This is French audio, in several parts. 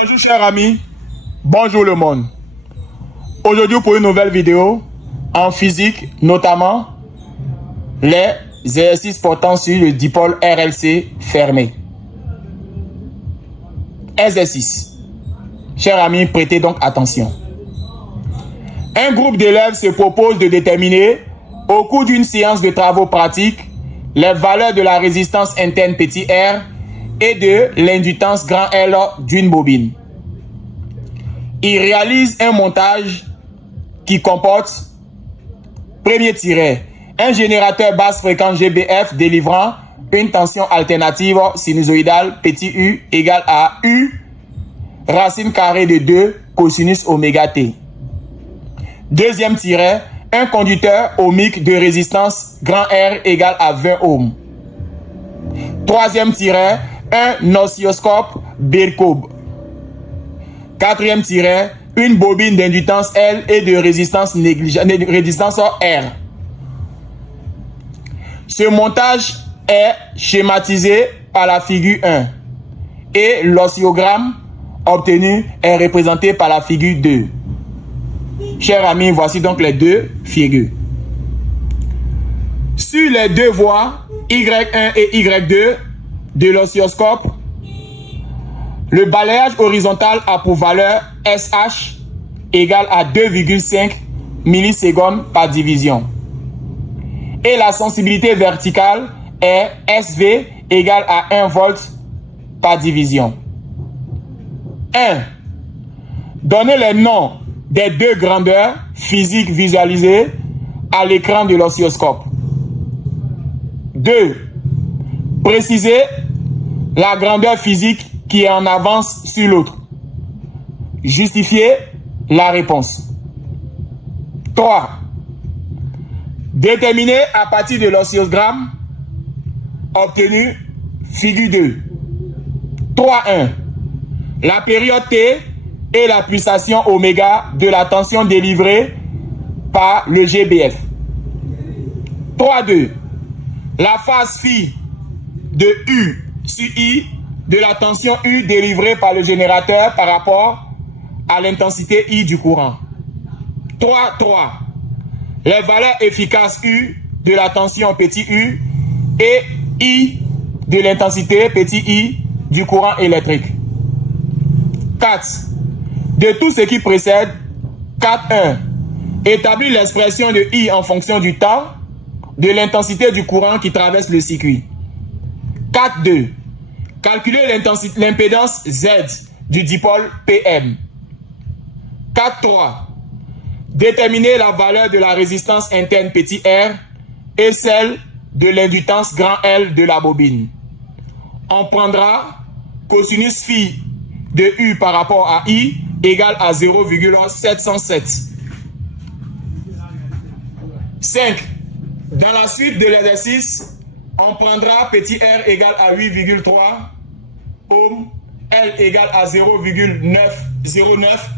Bonjour chers amis, bonjour le monde. Aujourd'hui pour une nouvelle vidéo en physique, notamment les exercices portant sur le dipôle RLC fermé. Exercice. Chers amis, prêtez donc attention. Un groupe d'élèves se propose de déterminer au cours d'une séance de travaux pratiques les valeurs de la résistance interne petit r et de l'inductance grand L d'une bobine. Il réalise un montage qui comporte, premier tiret, un générateur basse fréquence GBF délivrant une tension alternative sinusoïdale petit u égale à u racine carrée de 2 cosinus oméga t. Deuxième tiret, un conducteur ohmique de résistance grand R égale à 20 ohms. Troisième tiret, un oscilloscope Birkhoff. Quatrième tiret, une bobine d'inductance L et de résistance R. Ce montage est schématisé par la figure 1 et l'oscillogramme obtenu est représenté par la figure 2. Chers amis, voici donc les deux figures. Sur les deux voies Y1 et Y2 de l'oscilloscope, le balayage horizontal a pour valeur SH égale à 2,5 millisecondes par division. Et la sensibilité verticale est SV égale à 1 volt par division. 1. Donnez les noms des deux grandeurs physiques visualisées à l'écran de l'oscilloscope. 2. Précisez la grandeur physique qui est en avance sur l'autre. Justifiez la réponse. 3. Déterminez à partir de l'oscillogramme obtenu figure 2. 3.1. La période T et la pulsation oméga de la tension délivrée par le GBF. 3.2. La phase phi de U sur I de la tension U délivrée par le générateur par rapport à l'intensité I du courant. 3.3. Les valeurs efficaces U de la tension petit u et I de l'intensité petit i du courant électrique. 4. De tout ce qui précède, 4.1. Établir l'expression de I en fonction du temps de l'intensité du courant qui traverse le circuit. 4.2. Calculer l'impédance Z du dipôle PM. 4.3. Déterminer la valeur de la résistance interne petit r et celle de l'inductance grand L de la bobine. On prendra cosinus phi de U par rapport à I égale à 0,707. 5. Dans la suite de l'exercice, on prendra petit r égale à 8,3 ohm, L égale à 0,909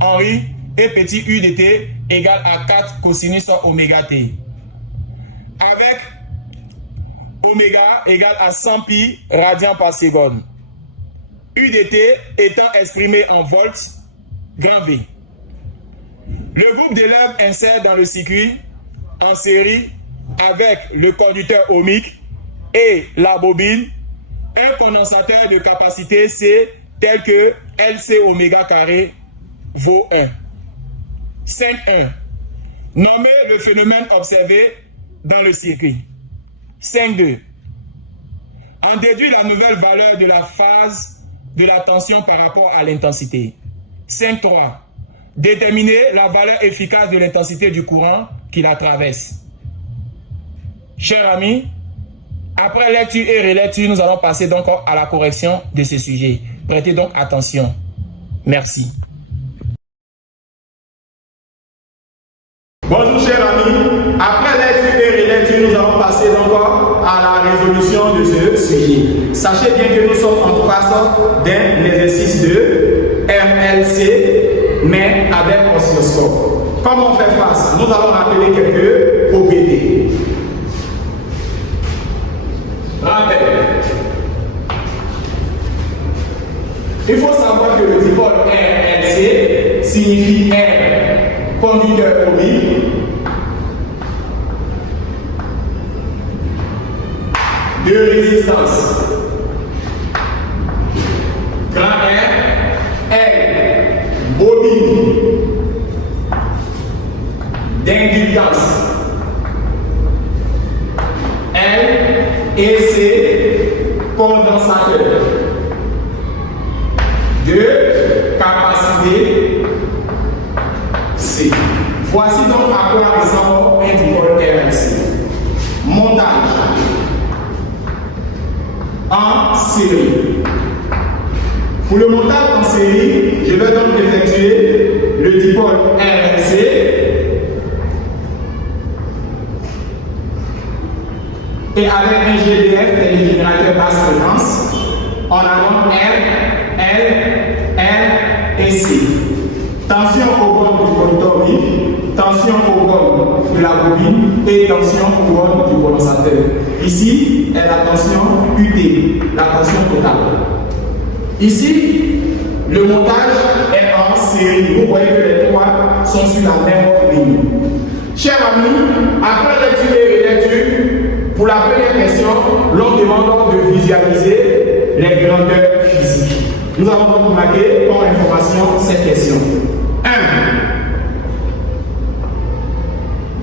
Henri et petit u de t égale à 4 cosinus oméga t. Avec oméga égale à 100 pi radian par seconde. U de t étant exprimé en volts grand V. Le groupe d'élèves insère dans le circuit en série avec le conducteur ohmique et la bobine un condensateur de capacité C tel que LC oméga carré vaut 1. 5.1. Nommer le phénomène observé dans le circuit. 5.2. En déduire la nouvelle valeur de la phase de la tension par rapport à l'intensité. 5.3. Déterminer la valeur efficace de l'intensité du courant qui la traverse. Chers amis, après lecture et relecture, nous allons passer donc à la correction de ce sujet. Prêtez donc attention. Merci. Bonjour chers amis, après lecture et relecture, nous allons passer donc à la résolution de ce sujet. Sachez bien que nous sommes en face d'un exercice de RLC, mais avec oscilloscope. Comment on fait face? Nous allons rappeler quelques OBD. Rappel. Il faut savoir que le dipôle RLC signifie R, conducteur ohmique. De résistance. Grand R, L, bobine. D'indulgence. L et C, condensateur. De capacité C. Voici donc à quoi ressemble un dipôle RLC. Montage en série. Pour le montage en série, je vais donc effectuer le dipôle RLC et avec un GDF et les générateurs basse fréquence, on a donc R, L et C. Tension au bord du conducteur ohmique, tension au bord de la bobine et tension au bord du condensateur. Ici est la tension UT, la tension totale. Ici, le montage est en série. Vous voyez que les trois sont sur la même ligne. Chers amis, après lecture et relecture, pour la première question, l'on demande de visualiser les grandeurs physiques. Nous avons donc marqué comme information cette question. 1.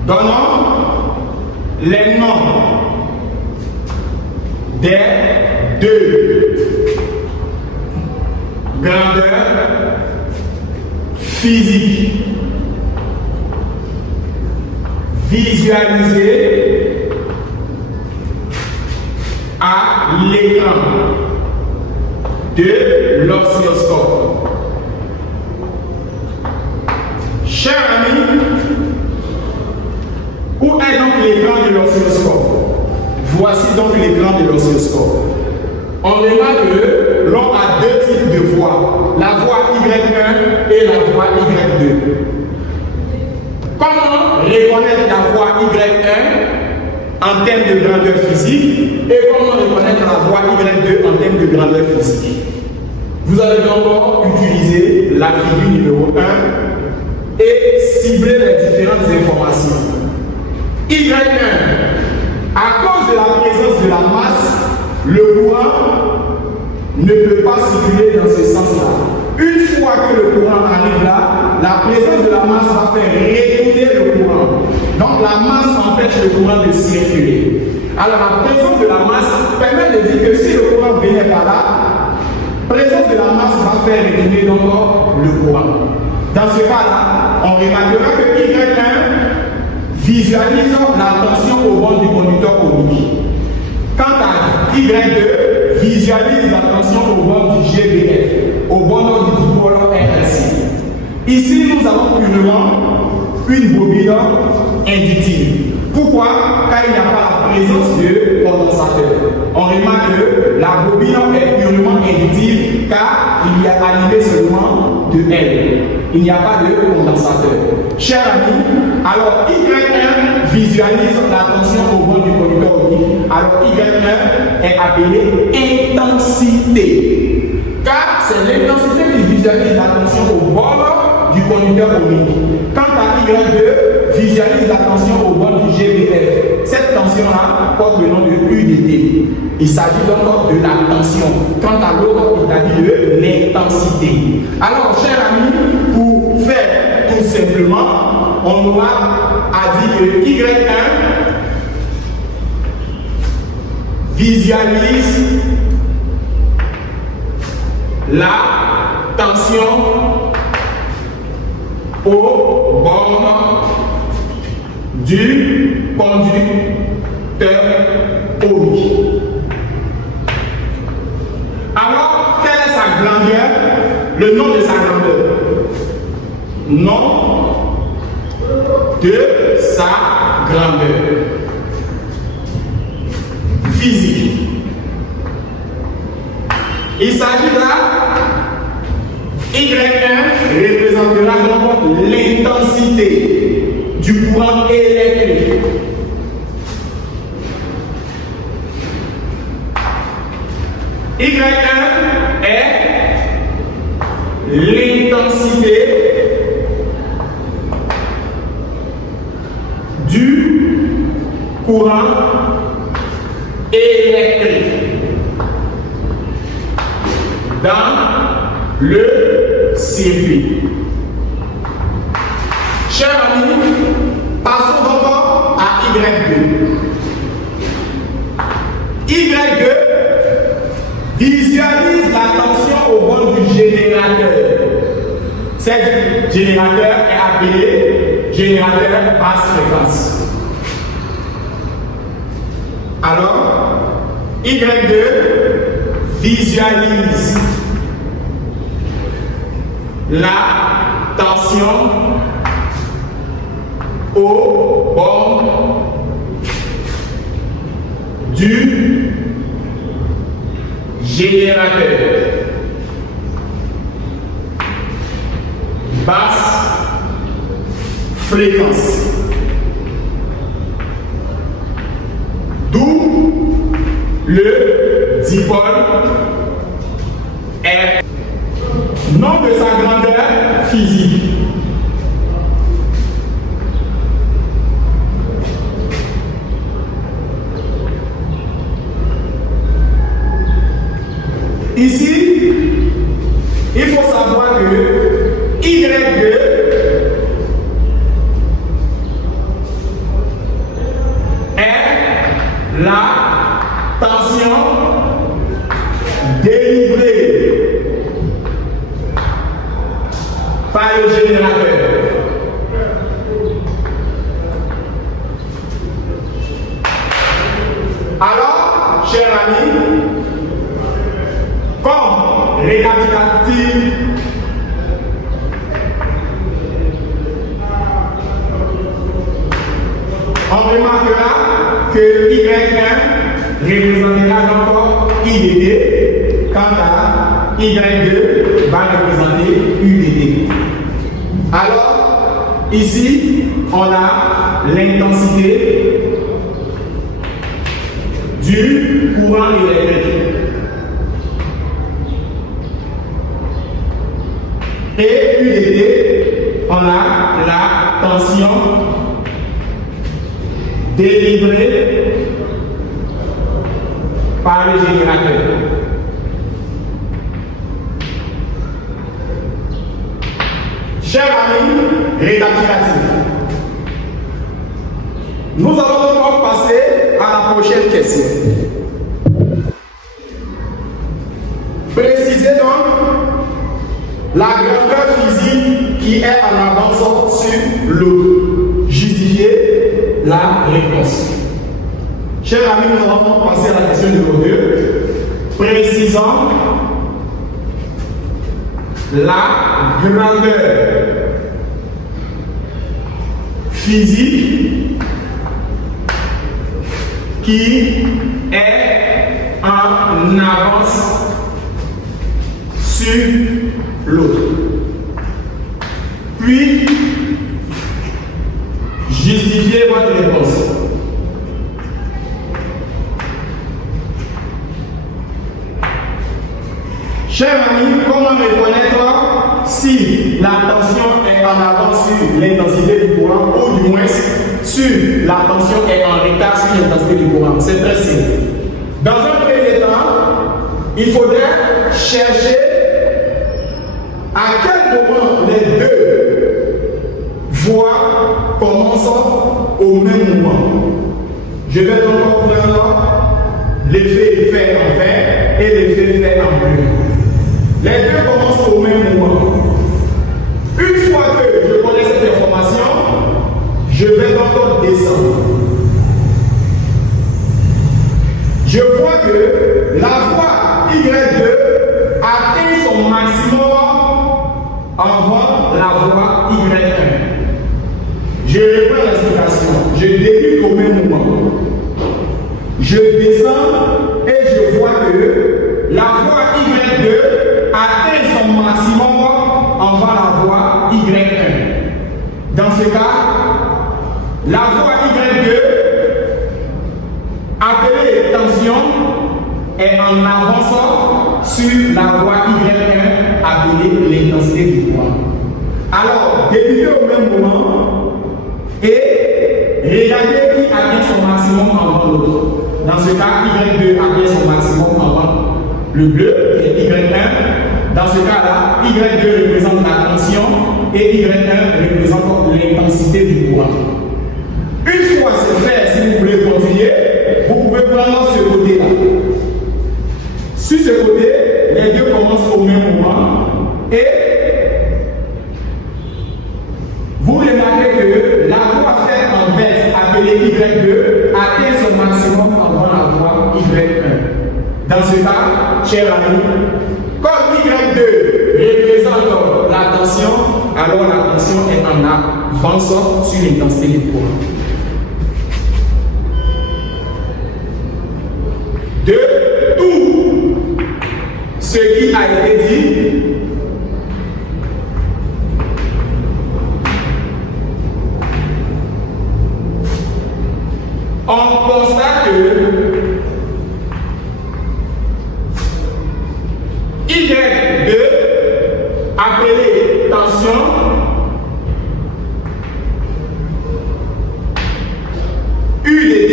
Donnons les noms des deux grandeurs physiques visualisées à l'écran de l'oscilloscope. Chers amis, où est donc l'écran de l'oscilloscope? Voici donc l'écran de l'oscilloscope. On remarque que l'on a deux types de voix, la voix Y1 et la voix Y2. Comment reconnaître la voix Y1 en termes de grandeur physique et comment reconnaître la voix Y2 en termes de grandeur physique? Vous allez donc utiliser la figure numéro 1 et cibler les différentes informations. Y1, à cause de la présence de la masse, le courant ne peut pas circuler dans ce sens-là. Une fois que le courant arrive là, la présence de la masse va faire retourner le courant. Donc la masse empêche le courant de circuler. Alors la présence de la masse permet de dire que si le courant venait par là, la présence de la masse va faire retourner donc le courant. Dans ce cas-là, on remarquera que Y1 visualise la tension au bord du conducteur ohmique. Quant à Y2, visualise la tension au bord du GDF, au bord du dipôle RLC. Ici, nous avons purement une bobine inductive. Pourquoi? Car il n'y a pas la présence de condensateur. On remarque que la bobine est purement inductive car il y a animé seulement de L. Il n'y a pas de condensateur. Chers amis, alors Y1 visualise la tension au bord du conducteur ohmique. Alors Y1 est appelé intensité. Car c'est l'intensité qui visualise la tension au bord du conducteur ohmique. Quant à Y2, visualise la tension au bord du GDF. Cette tension-là porte le nom de UDT. Il s'agit donc de la tension. Quant à l'autre, il s'agit de l'intensité. Alors, chers amis, pour faire tout simplement, on aura à dire que Y1 visualise la tension au bord du conducteur ohmique. Alors, quelle est sa grandeur? Le nom de sa grandeur. Nom de sa grandeur physique. Il s'agit là, Y1 représentera donc l'intensité du courant électrique. Y1 est l'intensité du courant électrique dans le circuit. Chers amis, passons d'abord à Y2. Y2 visualise la tension au bord du générateur. Cet générateur est appelé générateur basse fréquence. Alors, Y2 visualise la tension au bord du générateur basse fréquence. D'où le dipôle R. Nom de sa grandeur physique. Ici, il faut savoir que Y2 est la tension délivrée par le générateur. Alors, chers amis, comme récapitulatif, on remarquera que Y1 représentera encore IDD, quant à Y2 va représenter UDD. Alors, ici, on a l'intensité du courant électrique. Et UDD, on a la tension délivrée par le générateur. Chers amis, récapitulatif. Nous allons donc passer à la prochaine question. Précisez donc la grandeur physique qui est en avançant sur l'eau. Justifiez la réponse. Chers amis, nous allons passer à la question numéro 2. Précisons la grandeur physique qui est en avance sur l'eau. Puis, justifiez votre réponse. Chers amis, comment reconnaître si la tension est en avance sur l'intensité du courant ou du moins sur la tension est en retard sur l'intensité du courant? C'est très simple. Dans un premier temps, il faudrait chercher à quel moment les deux voies commencent au même moment. Je vais donc prendre l'effet fait en vert et l'effet fait en bleu. Les deux commencent au même moment. Une fois que je connais cette information, je vais donc descendre. Je vois que la voie Y2 atteint son maximum avant la voie Y1. Je reprends l'explication. Je débute au même moment. Je descends et je vois que la voie Y2 atteint son maximum avant la voie Y1. Dans ce cas, la voie Y2, appelée tension, est en avance sur la voie Y1 appelée l'intensité. débuter au même moment et regarder qui atteint son maximum avant l'autre. Dans ce cas, Y2 atteint son maximum avant le bleu, qui est Y1. Dans ce cas-là, Y2 représente la tension et Y1 représente l'intensité du courant. Une fois c'est fait, si vous voulez continuer, vous pouvez prendre ce côté-là. Sur ce côté, les deux commencent au même moment et vous remarquez que la voie faite en vert appelée Y2 atteint son maximum avant la voie Y1. Dans ce cas, chers amis, comme Y2 représente la tension, alors la tension est en avance sur l'intensité du courant. De tout ce qui a été dit, on constate que Y2 appelé tension UDT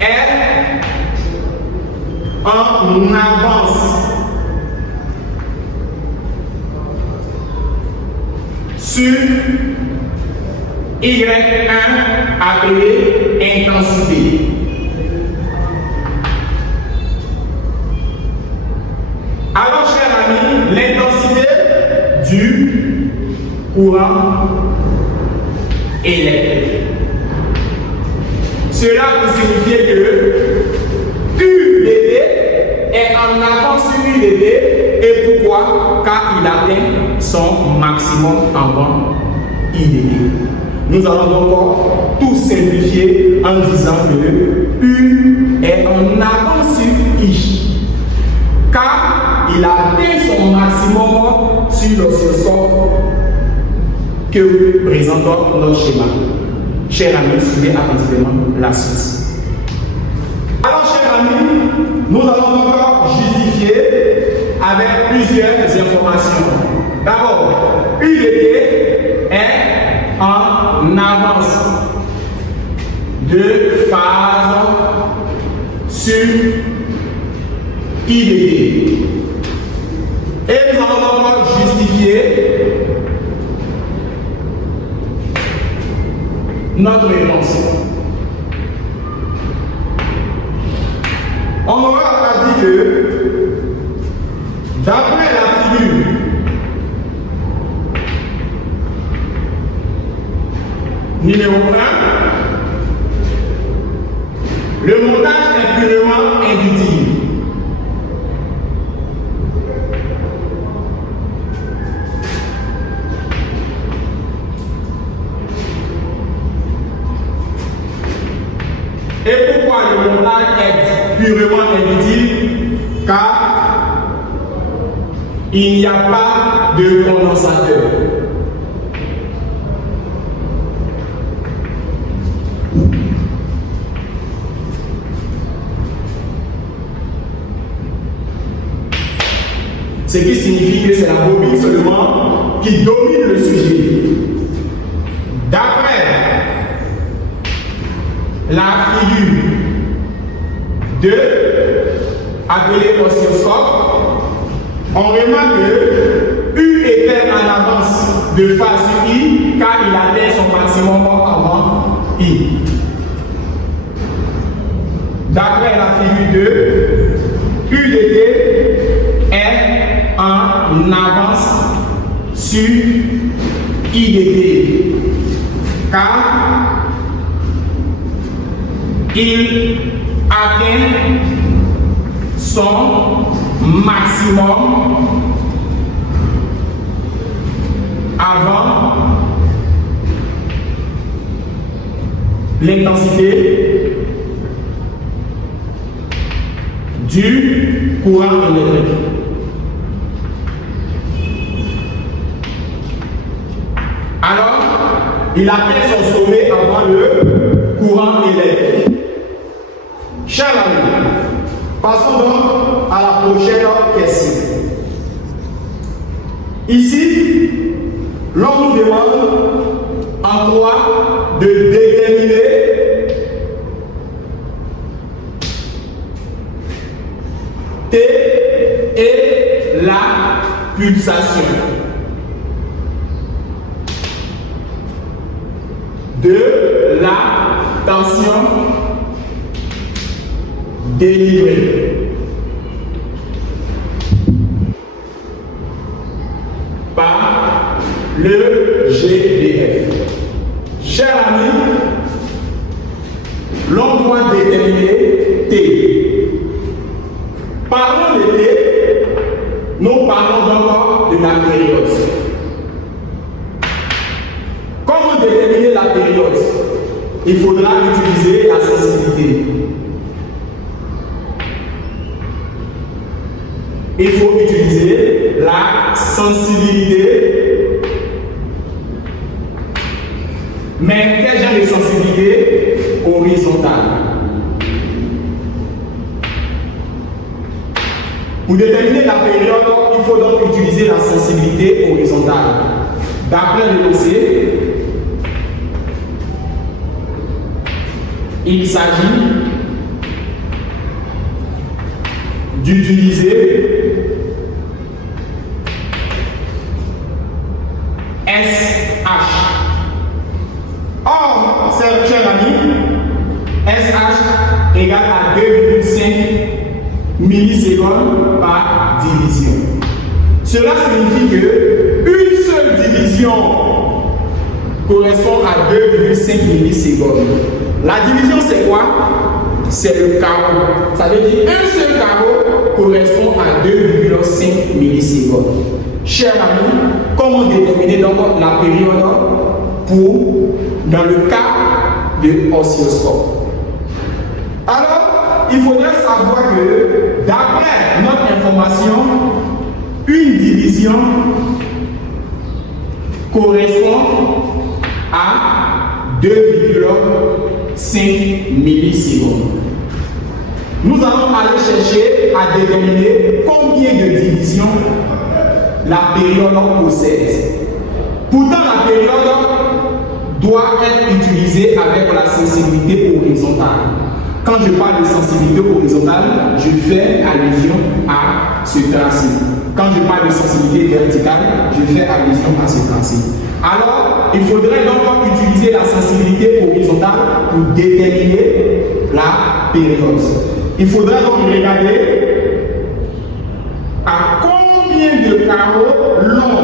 est en avance sur Y1 appelé intensité. Alors, chers amis, l'intensité du courant électrique. Cela peut signifier que UDT est en avance sur UDT. Et pourquoi? Car il atteint son maximum avant IDT. Nous allons donc tout simplifier en disant que U est en avance sur I. Car il atteint son maximum sur l'oscilloscope que vous présentons notre schéma. Chers amis, suivez attentivement la suite. Alors, chers amis, nous allons encore justifier avec plusieurs informations. D'abord, UDT est en avance de phase sur IDT. Et nous allons encore justifier notre réponse. On aura dit que d'après la figure numéro 1, le montage est purement inductif. Et pourquoi le montage est purement inductif? Car il n'y a pas de condensateur. Ce qui signifie que c'est la bobine seulement qui domine le sujet. D'après la figure 2, appelée oscilloscope, on remarque que U était en avance de phase sur I car il atteint son maximum avant I. D'après la figure 2, UDT est en avance sur IDT car il atteint son maximum avant l'intensité du courant électrique. Alors, il atteint son sommet avant le courant électrique. Chers amis, passons donc à la prochaine question. Ici, l'on nous demande en 3 de déterminer T et la pulsation. De la tension délivrée par le GDF. Chers amis, l'on doit déterminer T. Parlons de T, nous parlons d'abord de la période. Comment déterminer la période? Il faudra utiliser la sensibilité. Il faut utiliser la sensibilité. Mais quel genre de sensibilité? Horizontale. Pour déterminer la période, il faut donc utiliser la sensibilité horizontale. D'après l'énoncé, il s'agit d'utiliser SH. Or, chers amis, SH égale à 2,5 millisecondes par division. Cela signifie que une seule division correspond à 2,5 millisecondes. La division, c'est quoi? C'est le carreau. Ça veut dire un seul carreau correspond à 2,5 millisecondes. Chers amis, comment déterminer donc la période dans le cas de oscilloscope? Alors, il faudrait savoir que d'après notre information, une division correspond à 2,5 millisecondes. Nous allons aller chercher à déterminer combien de divisions la période possède. Pourtant, la période doit être utilisée avec la sensibilité horizontale. Quand je parle de sensibilité horizontale, je fais allusion à ce tracé. Quand je parle de sensibilité verticale, je fais allusion à ce tracé. Alors, il faudrait donc utiliser la sensibilité horizontale pour déterminer la période. Il faudrait donc regarder à combien de carreaux l'on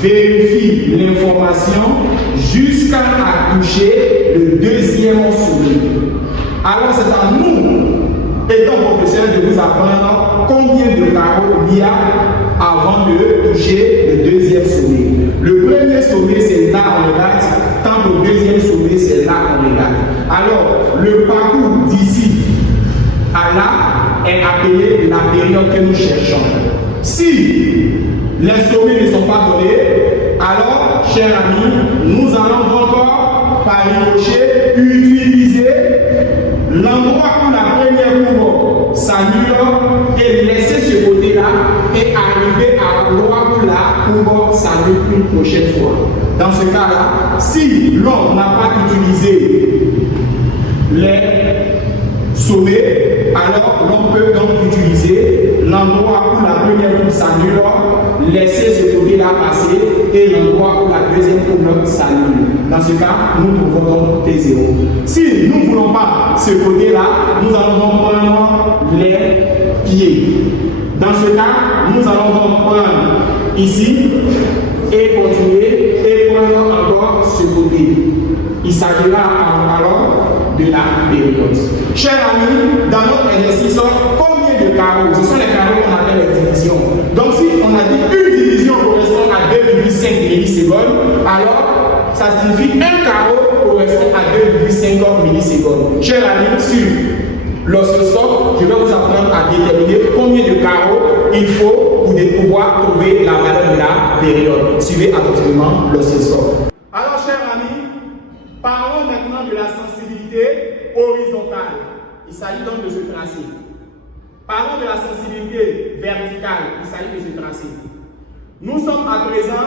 vérifie l'information jusqu'à toucher le deuxième sommet. Alors, c'est à nous, étant professeurs, de vous apprendre combien de carreaux il y a avant de toucher le deuxième sommet. Le premier sommet, c'est là on regarde, tant le deuxième sommet, c'est là on regarde. Alors, le parcours d'ici à là est appelé la période que nous cherchons. Si les sommets ne sont pas donnés, alors, chers amis, nous allons encore par ricochet utiliser l'endroit où la première courbe s'annule et laisser ce côté-là et arriver à l'endroit où la courbe s'annule une prochaine fois. Dans ce cas-là, si l'on n'a pas utilisé les sommets, alors l'on peut donc utiliser l'endroit où la première courbe s'annule, laisser ce côté-là passer et l'endroit où la deuxième courbe s'annule. Dans ce cas, nous trouvons donc T0. Si nous ne voulons pas ce côté-là, nous allons donc prendre les pieds. Dans ce cas, nous allons donc prendre ici et continuer et prendre encore ce côté. Il s'agira alors de la période. Chers amis, dans notre exercice, combien de carreaux? Ce sont les carreaux qu'on appelle les divisions. Donc si on a dit une division correspond à 2,5 millisecondes, alors ça signifie un carreau correspond à 2,5 millisecondes. Chers amis, sur l'oscilloscope, je vais vous apprendre à déterminer combien de carreaux il faut pour pouvoir trouver la valeur de la période. Suivez attentivement l'oscilloscope. Alors, chers amis, parlons maintenant de la sensibilité horizontale. Il s'agit donc de ce tracé. Parlons de la sensibilité verticale. Il s'agit de ce tracé. Nous sommes à présent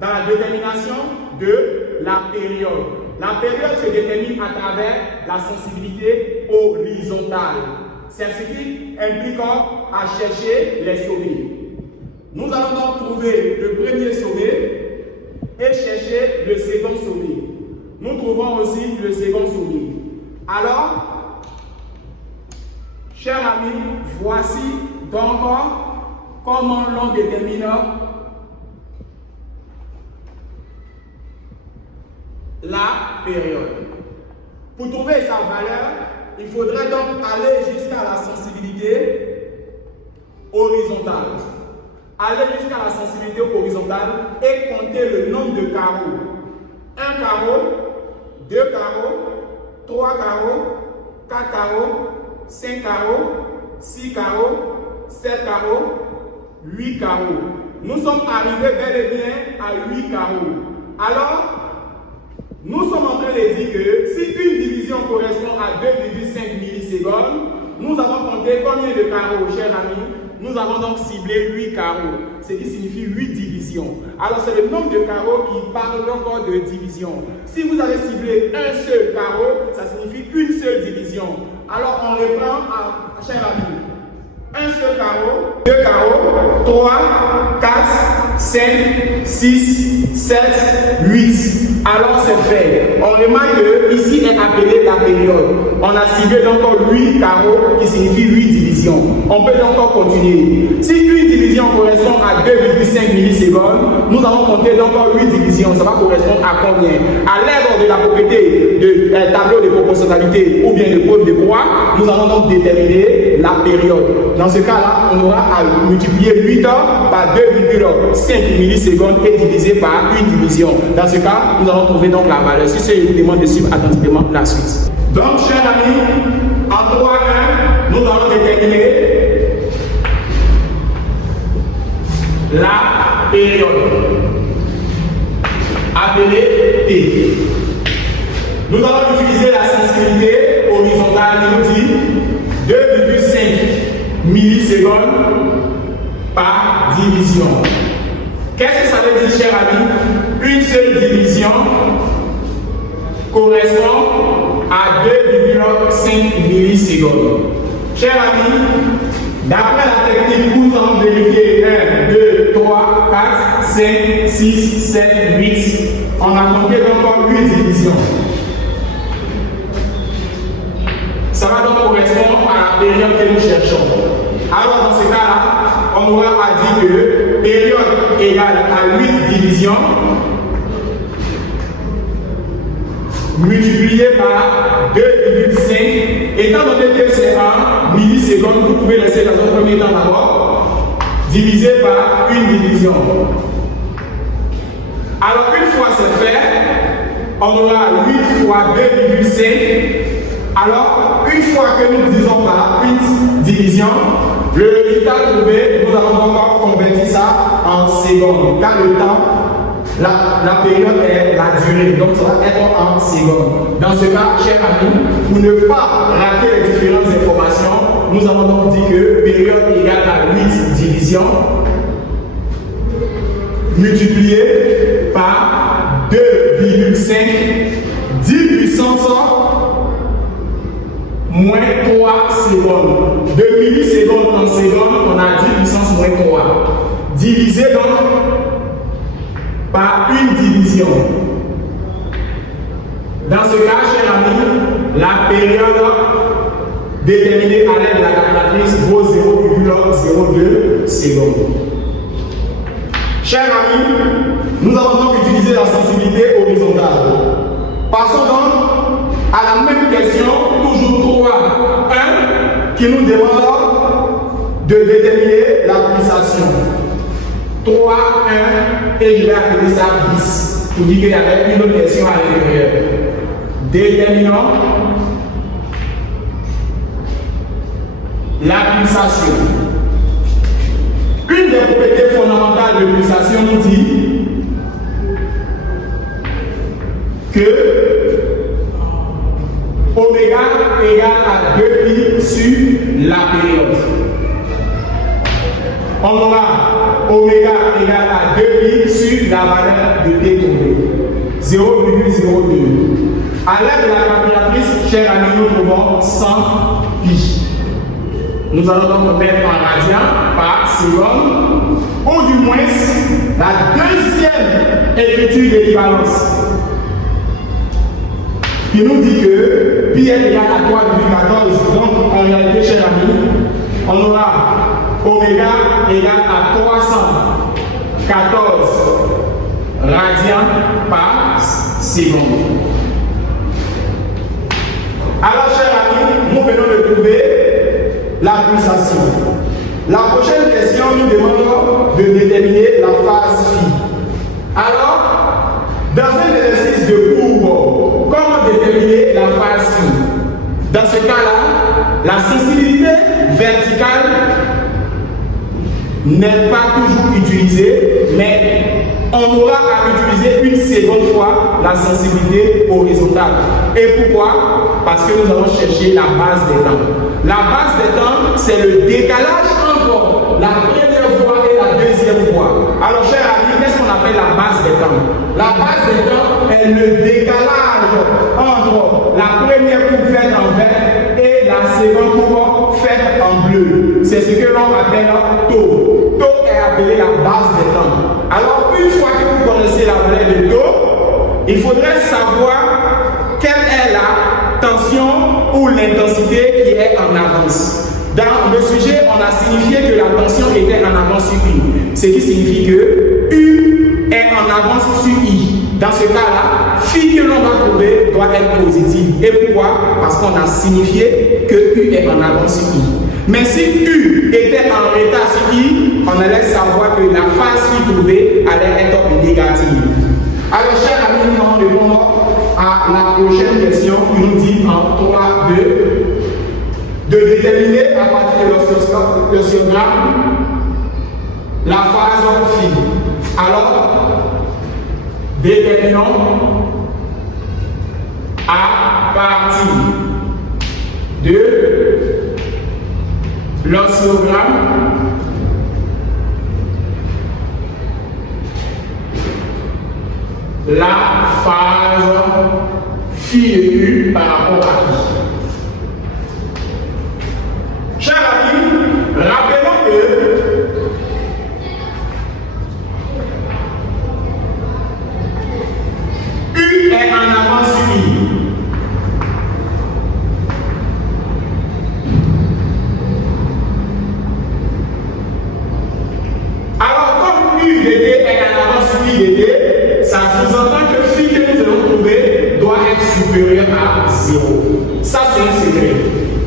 dans la détermination de la période. La période se détermine à travers la sensibilité horizontale. C'est ce qui implique à chercher les sommets. Nous allons donc trouver le premier sommet et chercher le second sommet. Nous trouvons aussi le second sommet. Alors, chers amis, voici donc comment l'on détermine la période. Pour trouver sa valeur, il faudrait donc aller jusqu'à la sensibilité horizontale. Aller jusqu'à la sensibilité horizontale et compter le nombre de carreaux. 1 carreau, 2 carreaux, 3 carreaux, 4 carreaux, 5 carreaux, 6 carreaux, 7 carreaux, 8 carreaux. Nous sommes arrivés bel et bien à 8 carreaux. Alors, nous sommes en train de dire que si une division correspond à 2,5 millisecondes, nous avons compté combien de carreaux, chers amis? Nous avons donc ciblé 8 carreaux, ce qui signifie 8 divisions. Alors c'est le nombre de carreaux qui parle encore de division. Si vous avez ciblé un seul carreau, ça signifie une seule division. Alors on reprend à chers amis. Un seul carreau, 2 carreaux, 3, 4, 5, 6, 7, 8. Alors c'est fait. On remarque que ici est appelé la période. On a ciblé donc 8 carreaux qui signifie 8 divisions. On peut donc continuer. Si une division correspond à 2,5 millisecondes, nous allons compter donc 8 divisions. Ça va correspondre à combien? À l'aide de la propriété de tableau de proportionnalité ou bien de preuve de croix, nous allons donc déterminer la période. Dans ce cas-là, on aura à multiplier 8 par 2,5 millisecondes et diviser par une division. Dans ce cas, nous allons trouver donc la valeur. Si c'est, je vous demande de suivre attentivement la suite. Donc, chers amis, en 3.1, nous allons déterminer la période appelée T. Nous allons utiliser la sensibilité horizontale qui nous dit 2,5 millisecondes par division. Qu'est-ce que ça veut dire, chers amis? Une seule division correspond à 2,5 millisecondes. Chers amis, d'après la technique, nous allons vérifier 1, 2, 3, 4, 5, 6, 7, 8. On a compté encore 8 divisions. Ça va donc correspondre à la période que nous cherchons. Alors dans ce cas-là, on aura à dire que période égale à 8 divisions multiplié par 2,5. Étant donné que c'est en millisecondes, vous pouvez laisser dans un premier temps d'abord, divisé par une division. Alors une fois c'est fait, on aura 8 fois 2,5. Alors, une fois que nous divisons par une division, le résultat trouvé, nous allons encore convertir ça en secondes. Car le temps, la période est la durée, donc ça va être en secondes. Dans ce cas, chers amis, pour ne pas rater les différentes informations, nous avons donc dit que période égale à 8 divisions multiplié par 2,5 10 puissance moins 3 secondes. De millisecondes en secondes, on a 10 puissance moins 3. Divisé donc par une division. Dans ce cas, chers amis, la période déterminée à l'aide de la calculatrice vaut 0,02 secondes. Chers amis, nous allons donc utiliser la sensibilité horizontale. Passons donc à la même question, toujours 3.1, qui nous demande de déterminer la pulsation. 3.1 et je vais appeler ça 10 pour dire qu'il y avait une autre question à l'intérieur. Déterminons la pulsation. Une des propriétés fondamentales de pulsation nous dit que oméga égale à 2pi sur la période. On aura oméga égale à 2pi sur la valeur de t trouvée. 0,02. À l'aide de la calculatrice, chers amis, nous trouvons 100 pi. Nous allons donc mettre en radian par seconde, ou du moins la deuxième écriture d'équivalence, qui nous dit que pi est égal à 3,14. Donc en réalité, chers amis, on aura oméga égale à 314 radians par seconde. Alors, chers amis, nous venons de trouver la pulsation. La prochaine question nous demande de déterminer la phase phi. Alors, dans un exercice de cours, comment déterminer la phase phi? Dans ce cas-là, la sensibilité verticale n'est pas toujours utilisée, mais on aura à utiliser une seconde fois la sensibilité horizontale. Et pourquoi? Parce que nous allons chercher la base des temps. La base des temps, c'est le décalage entre la première fois et la deuxième fois. Alors, chers amis, qu'est-ce qu'on appelle la base des temps? La base des temps est le décalage entre la première coupe faite en vert et la seconde coupe faite en bleu. C'est ce que l'on appelle taux. Taux est appelé la base des temps. Alors, une fois que vous connaissez la valeur de taux, il faudrait savoir quelle est la tension ou l'intensité qui est en avance. Dans le sujet, on a signifié que la tension était en avance sur I, ce qui signifie que U est en avance sur I. Dans ce cas-là, phi que l'on va trouver doit être positive. Et pourquoi? Parce qu'on a signifié que U est en avance sur I. Mais si U était en retard sur I, on allait savoir que la phase phi trouvée allait être négative. Alors, chers amis, nous allons répondre à la prochaine question qui nous dit en 3, 2 de déterminer à partir de l'oscillogramme la phase phi. Alors, déterminons à partir de l'oscillogramme la phase phi de U par rapport à I. Chers amis, rappelons que U est en avance sur I. Alors, comme U de T est en avance sur I de T, ça sous-entend que phi que nous allons trouver doit être supérieur à 0. Ça, c'est un secret.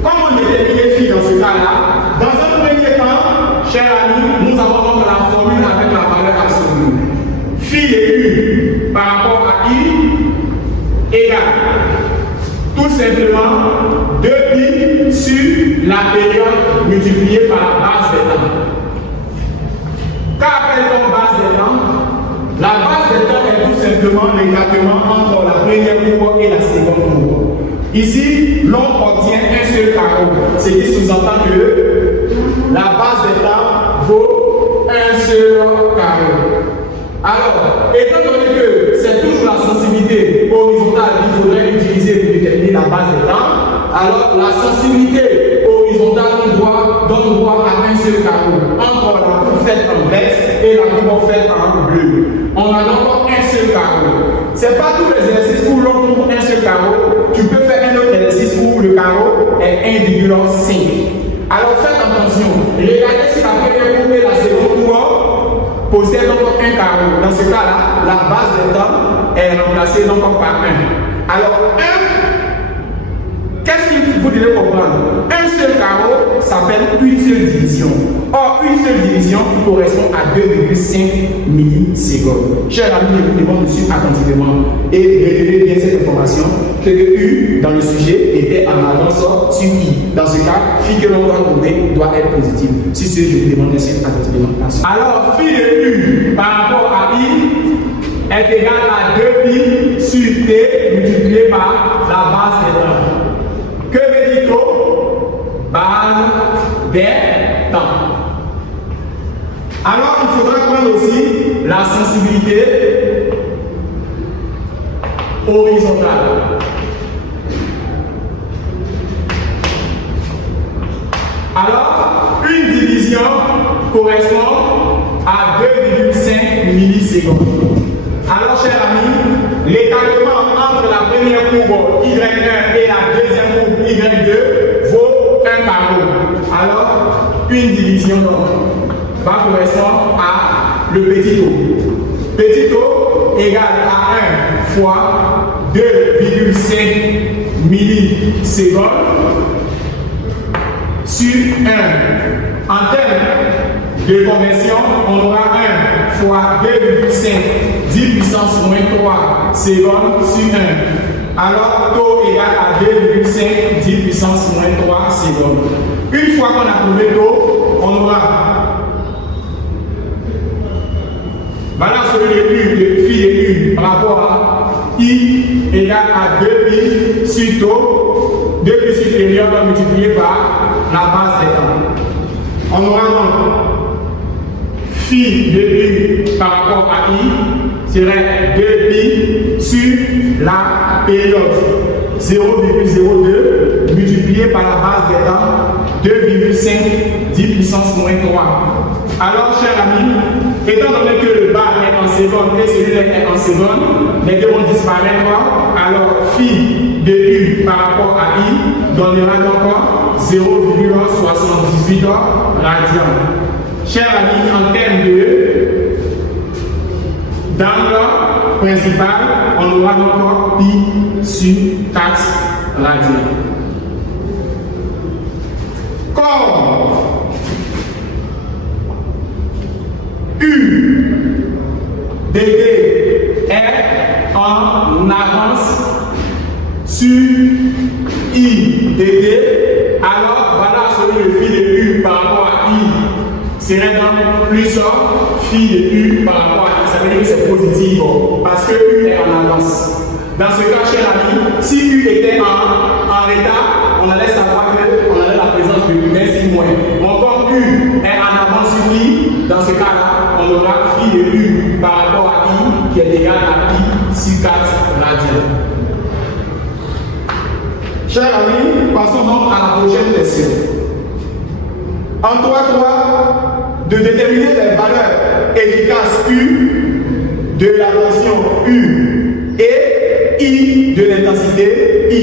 Comment déterminer phi dans ce cas-là? Dans un premier temps, chers amis, nous avons donc la formule avec la valeur absolue. Phi de U par rapport à I égale tout simplement 2pi sur la période multipliée par la base des temps. Qu'appelle-t-on base des temps? La base des temps est tout simplement l'écartement entre la première courbe et la seconde courbe. Ici, l'on obtient un seul carreau, ce qui sous-entend que la base des temps vaut un seul carreau. Alors, étant donné que c'est toujours la sensibilité horizontale qu'il faudrait utiliser pour déterminer la base des temps, alors la sensibilité horizontale donne droit à un seul carreau entre la coupe faite en vert et la coupe faite en bleu. On a donc un seul carreau. Ce n'est pas tout l'exercice où l'on trouve un seul carreau. Tu peux faire un autre exercice où le carreau est 1,5. Alors faites attention. Regardez si la première coupe et la seconde coupe possèdent donc un carreau. Dans ce cas-là, la base des temps est remplacée donc par 1. Alors 1, qu'est-ce qu'il vous devez comprendre? Un seul carreau s'appelle une seule division. Or, une seule division correspond à 2,5 millisecondes. Chers amis, nous devons nous suivre attentivement et retenez bien cette information que U dans le sujet était en avance sur I. Dans ce cas, phi que l'on doit trouver doit être positive. Si ce, je vous demande de suivre attentivement. Alors, phi de U par rapport à I est égal à 2pi sur T multiplié par la base des temps. Que veut dire taux? Base des temps. Alors, il faudra prendre aussi la sensibilité horizontale. Alors, une division correspond à 2,5 millisecondes. Alors, chers amis, l'écartement entre la première courbe Y1 et la deuxième courbe Y2 vaut 1 par mot. Alors, une division va correspondre à le petit taux. Petit taux égale à 1 fois 2,5 millisecondes sur 1. En termes de conversion, on aura 1 fois 2,5 10 puissance moins 3 secondes sur 1. Alors, taux égale à 2,5 10 puissance moins 3 secondes. Une fois qu'on a trouvé taux, on aura balance de U, de phi de U par rapport à I égale à 2pi sur taux, 2pi supérieur va multiplier par la base des temps. On aura donc phi de U par rapport à I serait 2pi sur la période 0,02 multiplié par la base des temps 2,5 10 puissance moins 3. Alors, chers amis, étant donné que le bas est en seconde et celui-là est en seconde, les deux vont disparaître. Alors, phi de U par rapport à I donnera donc 0,78 radian. Chers amis, en termes d'angle principal, on aura donc pi sur 4 radians. Comme U dd est en avance sur I dd, alors voilà celui le phi de U par rapport à I serait donc plus phi de U par rapport à I. Ça veut dire que c'est positif parce que U est en avance. Dans ce cas, cher ami, si U était en retard, on allait savoir qu'on avait la présence de d'un moins. Donc, comme U est en avance sur I, dans ce cas-là, on aura phi de U par rapport à I qui est égal à pi sur 4 radians. Chers amis, passons donc à la prochaine question. En 3.3, de déterminer les valeurs efficaces U de la tension U et I de l'intensité I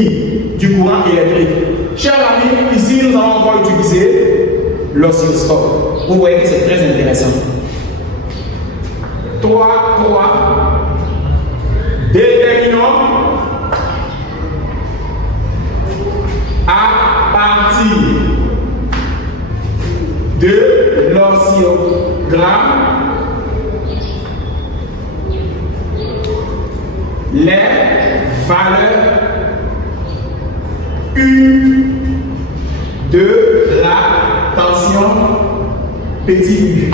du courant électrique. Chers amis, ici nous allons encore utiliser l'oscilloscope. Vous voyez que c'est très intéressant. 3.3. Déterminons à partir de l'oscillogramme les valeurs U de la tension petit u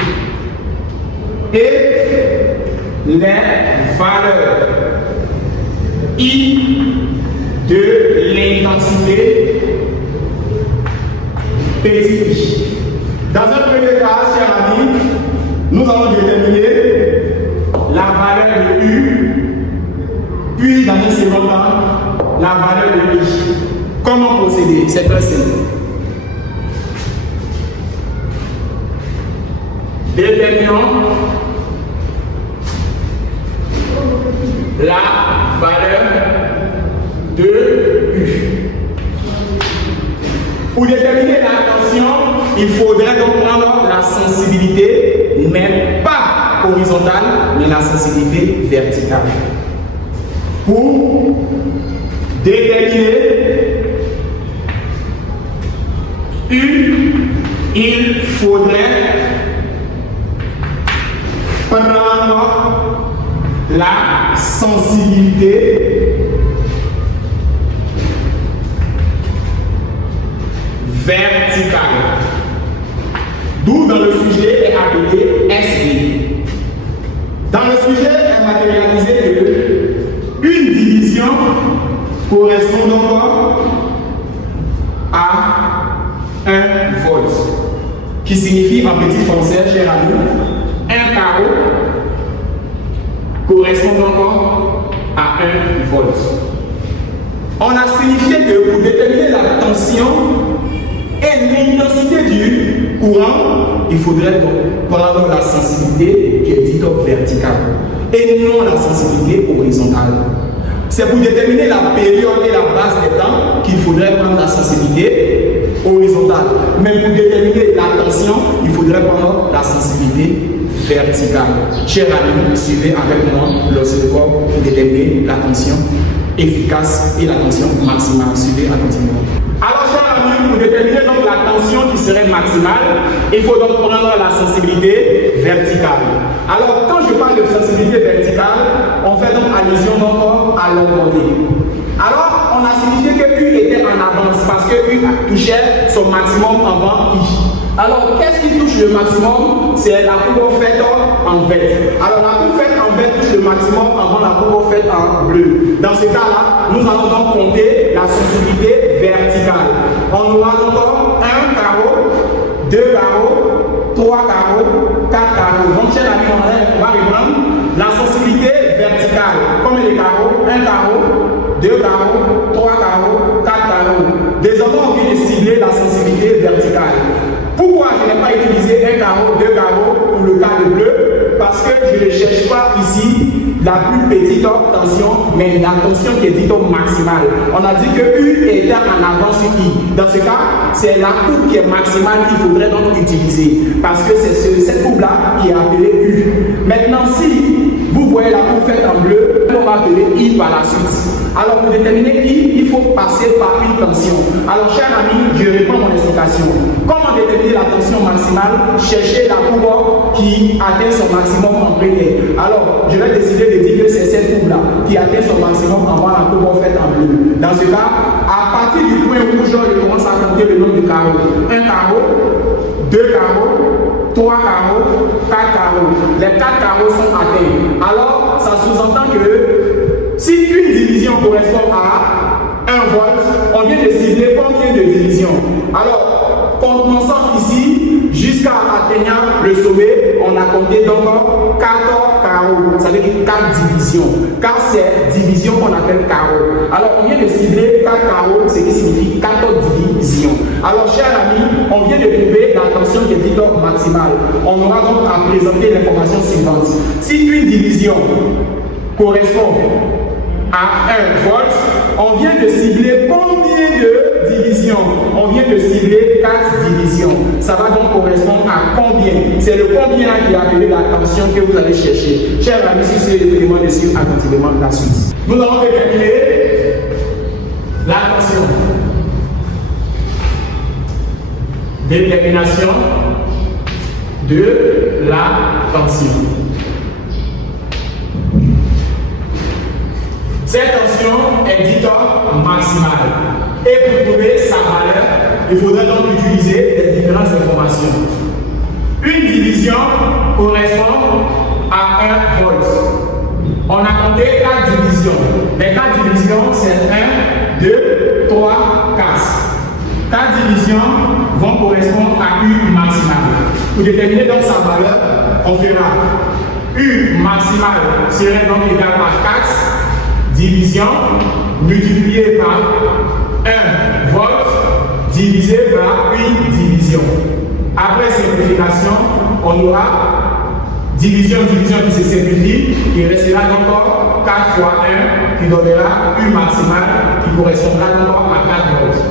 et les valeurs I de l'intensité petit i. Dans un premier cas, chers amis, nous allons déterminer la valeur de U, puis dans un second temps, la valeur de I. Comment procéder? C'est très simple. Déterminons la valeur de U. Pour déterminer la tension, il faudrait donc prendre la sensibilité, mais pas horizontale, mais la sensibilité verticale. Pour déterminer U, il faudrait prendre la sensibilité verticale. D'où dans le sujet est appelé SV. Dans le sujet est matérialisé que une division correspond donc à 1 volt, qui signifie en petit français, cher ami, un carreau correspond donc à 1 volt. On a signifié que pour déterminer la tension et l'intensité du courant, il faudrait donc prendre la sensibilité qui est dite verticale et non la sensibilité horizontale. C'est pour déterminer la période et la base des temps qu'il faudrait prendre la sensibilité horizontale. Mais pour déterminer la tension, il faudrait prendre la sensibilité verticale. Chers amis, suivez avec moi l'oscilloscope pour déterminer la tension efficace et la tension maximale. Suivez attentivement. Alors, chers amis, pour déterminer donc la tension qui serait maximale, il faut donc prendre la sensibilité verticale. Alors, quand je parle de sensibilité verticale, on fait donc allusion donc à l'opposé. Alors, on a signifié que U était en avance parce que U touchait son maximum avant I. Alors, qu'est-ce qui touche le maximum? C'est la courbe faite en vert. Alors, la courbe faite en vert touche le maximum avant la courbe faite en bleu. Dans ce cas-là, nous allons donc compter la sensibilité verticale. On aura donc un carreau, 2 carreaux, 3 carreaux, 4 carreaux. Donc, chers amis, on va reprendre la sensibilité verticale. Combien de carreaux? 1 carreau, 2 carreaux, 3 carreaux, 4 carreaux. Désormais, on vient de cibler la sensibilité verticale. Pourquoi je n'ai pas utilisé un carreau, 2 carreaux pour le cas de bleu? Parce que je ne cherche pas ici la plus petite tension, mais la tension qui est dite maximale. On a dit que U était en avance sur I. Dans ce cas, c'est la courbe qui est maximale qu'il faudrait donc utiliser. Parce que c'est cette courbe-là qui est appelée U. Maintenant, si vous voyez la courbe faite en bleu, on va appeler I par la suite. Alors, pour déterminer I, il faut passer par une tension. Alors, chers amis, je réponds à mon explication. Comment déterminer la tension maximale? Chercher la courbe qui atteint son maximum en premier. Alors, je vais décider de dire que c'est cette courbe-là qui atteint son maximum avant la courbe faite en bleu. Dans ce cas, à partir du point rouge, je commence à compter le nombre de carreaux. 1 carreau, 2 carreaux, 3 carreaux, 4 carreaux. Les 4 carreaux sont atteints. Alors, ça sous-entend que si une division correspond à 1 volt, on vient de cibler combien de divisions? Alors, commençant ici, jusqu'à atteignant le sommet, on a compté donc 4 carreaux. Ça veut dire 4 divisions. Car c'est division qu'on appelle carreau. Alors, on vient de cibler 4 carreaux, ce qui signifie 4 divisions. Alors, chers amis, on vient de trouver la tension qui est dite maximale. On aura donc à présenter l'information suivante. Si une division correspond à 1 volt, on vient de cibler combien de divisions? On vient de cibler 4 divisions. Ça va donc correspondre à combien? C'est le combien qui est appelé la tension que vous allez chercher. Chers amis, si c'est le élément de suivre attentivement la suite. Nous allons déterminer la tension. Détermination de la tension. Cette tension est dite maximale. Et pour trouver sa valeur, il faudrait donc utiliser les différentes informations. Une division correspond à 1 volt. On a compté 4 divisions. Les 4 divisions, c'est 1, 2, 3, 4. 4 divisions vont correspondre à U maximale. Pour déterminer donc sa valeur, on fera U maximale serait donc égal à 4 division multiplié par 1 volt divisé par une division. Après simplification, on aura division qui se simplifie, il restera encore 4 fois 1 qui donnera U maximale qui correspondra encore à 4 volts.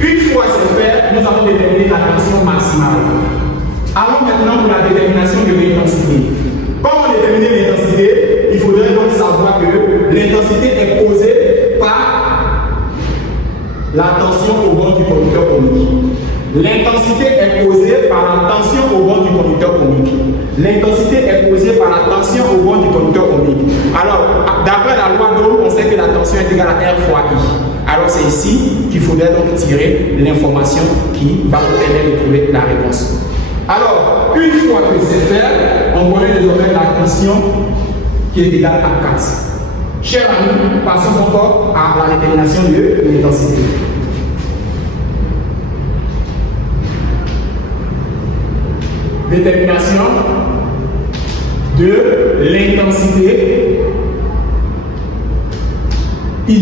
Une fois c'est fait, nous allons déterminer la tension maximale. Allons maintenant pour la détermination de l'intensité. Comment déterminer l'intensité? Il faudrait donc savoir que l'intensité est causée par la tension au bord du conducteur ohmique. L'intensité est causée par la tension au bord du conducteur ohmique. L'intensité est causée par la tension au bord du conducteur ohmique. Alors, d'après la loi d'Ohm, on sait que la tension est égale à R fois I. Alors, c'est ici qu'il faudrait donc tirer l'information qui va vous permettre de trouver la réponse. Alors, une fois que c'est fait, on connaît désormais la tension qui est égale à 4. Chers amis, passons encore à la détermination de l'intensité. Détermination de l'intensité I.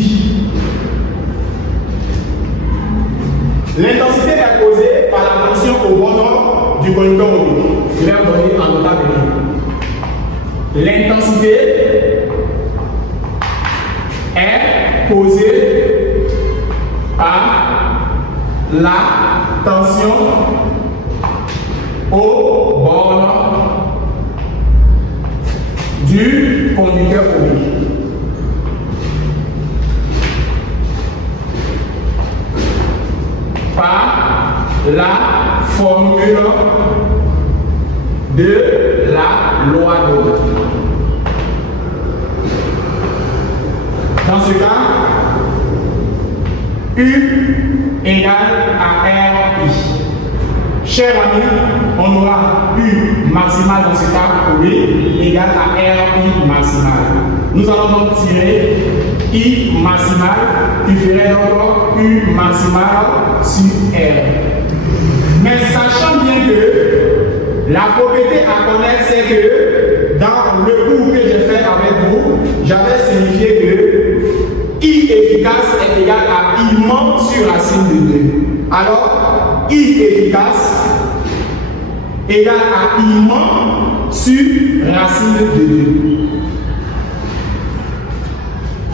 L'intensité est causée par la tension au bon nord du conducteur oblique. Je vais vous donner en notable. L'intensité est causée par la tension au bord du conducteur oblique. Par la formule de la loi d'Ohm. Dans ce cas, U égale à RI. Chers amis, on aura U maximal dans ce cas, oui, égale à RI maximal. Nous allons donc tirer I maximal qui ferait donc U maximal sur R. Mais sachant bien que la propriété à connaître, c'est que dans le cours que j'ai fait avec vous, j'avais signifié que I efficace est égal à I ment sur racine de 2. Alors, I efficace égale à I ment sur racine de 2.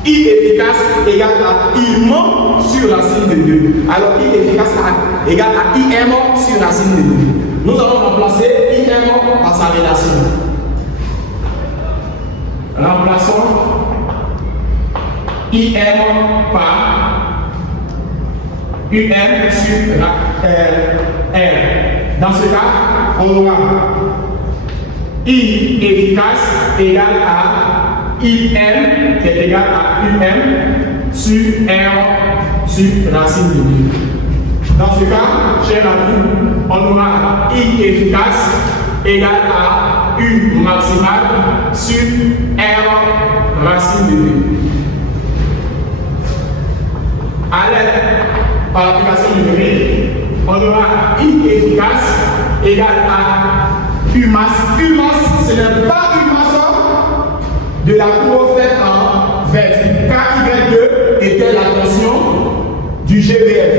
I efficace égale à I ment sur racine de 2. Alors, I efficace égale à IM sur racine de 2. Nous allons remplacer IM par sa relation. Remplaçons IM par UM sur R. Dans ce cas, on aura I efficace égale à IM qui est égal à UM sur R sur racine de 2. Dans ce cas, chers amis, on aura I efficace égale à U maximal sur R racine de 2. À l'aide par l'application numérique, on aura I efficace égale à U masse. U masse, ce n'est pas U masse de la courbe faite en verticale. KY2 était la tension du GBF.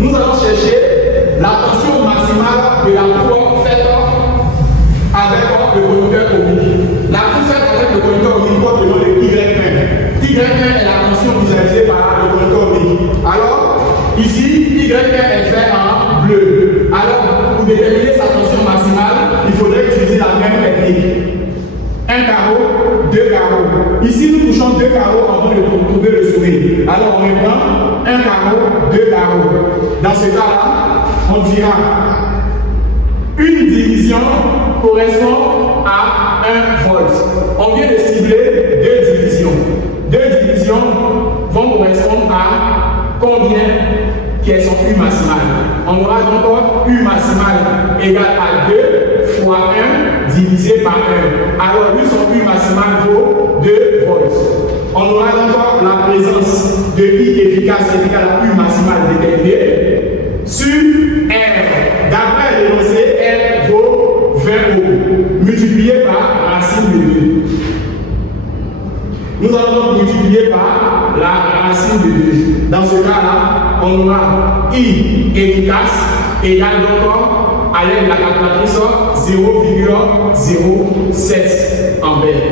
Nous allons chercher la tension maximale de la courbe faite avec le conducteur oblique. La courbe faite avec le conducteur oblique porte le nom de Y1. Y1 est la tension visualisée par le conducteur oblique. Alors, ici, Y1 est fait en bleu. Alors, pour déterminer sa tension maximale, il faudrait utiliser la même technique. Un carreau, deux carreaux. Ici, nous touchons deux carreaux avant de trouver le sommet. Alors, on reprend un carreau, deux carreaux. Dans ce cas-là, on dira une division correspond à 1 volt. On vient de cibler deux divisions. Deux divisions vont correspondre à combien qui est son U maximal. On aura donc U maximal égale à 2 fois 1 divisé par 1. Alors lui, son U maximal vaut 2 volts. On aura donc la présence de I efficace égale à U maximal déterminée sur R. D'après l'énoncé, R vaut 20 ohms multiplié par racine de 2. Nous allons donc multiplier par la racine de 2. Dans ce cas-là, on aura I efficace égale donc à l'aide de la calculatrice 0,07 ampères.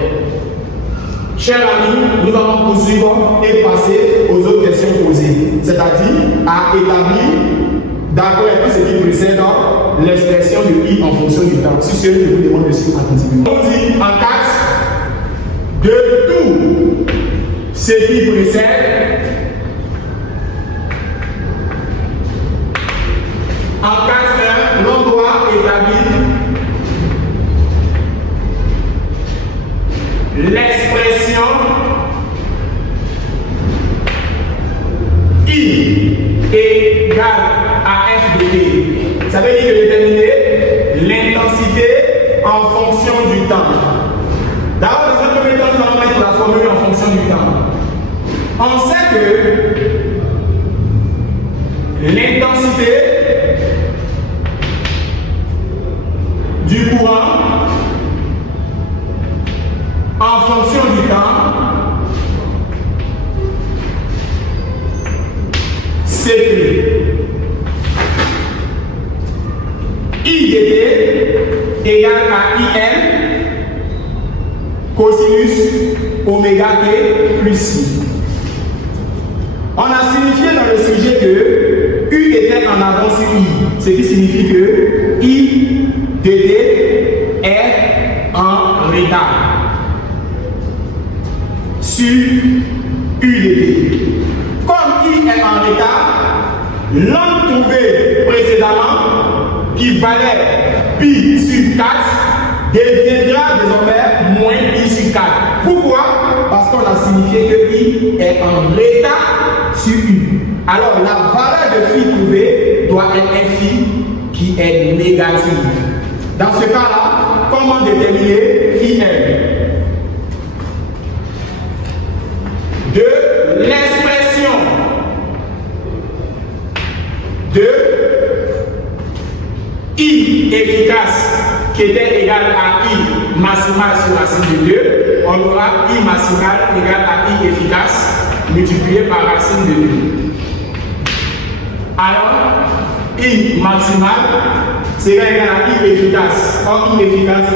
Chers amis, nous allons poursuivre et passer aux autres questions posées, c'est-à-dire à établir, d'accord avec tout ce qui précède, l'expression de I en fonction du temps. Si ce je vous demande de suivre attentivement. On dit en cas de tout ce qui précède en cas 1, l'on doit établir l'expression I égale à F de T. Ça veut dire que déterminer l'intensité en fonction du temps. D'abord, dans un premier temps, nous allons mettre la formule en fonction du temps. On sait que l'intensité du courant en fonction du temps, s'écrit I dt égale à IM cosinus oméga t plus I. On a signifié dans le sujet que U était en avance sur I, ce qui signifie que I dt est en retard sur U dt. Comme I est en retard, l'angle trouvé précédemment, qui valait pi sur 4, deviendra désormais moins pi sur 4. Pourquoi? Parce qu'on a signifié que I est en retard sur U. Alors la valeur de phi trouvée doit être un phi qui est négative. Dans ce cas-là, comment déterminer phi m? De l'expression de I efficace qui était égal à I maximal sur racine de 2, on aura I maximal égal à I efficace multiplié par racine de 2. Alors, I maximal sera égal à I efficace. Or, I efficace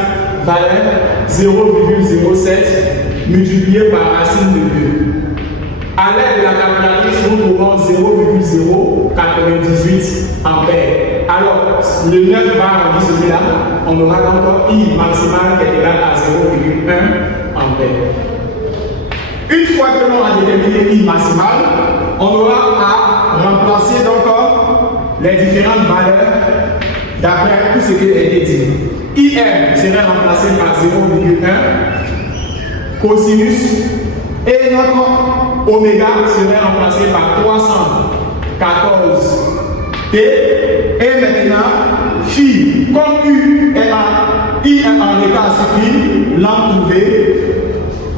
valait 0,07 multiplié par racine de 2. À l'aide de la calculatrice, nous trouvons 0,098 ampères. Alors, le 9 va rendre celui-là. On aura donc I maximal qui est égal à 0,1 ampère. Une fois que l'on a déterminé I maximal, on aura à remplacer donc les différentes valeurs d'après tout ce qui a été dit. IM serait remplacé par 0,1 cosinus et notre oméga serait remplacé par 314 T. Et maintenant, phi, comme U est I est en état sur I, l'angle trouvé,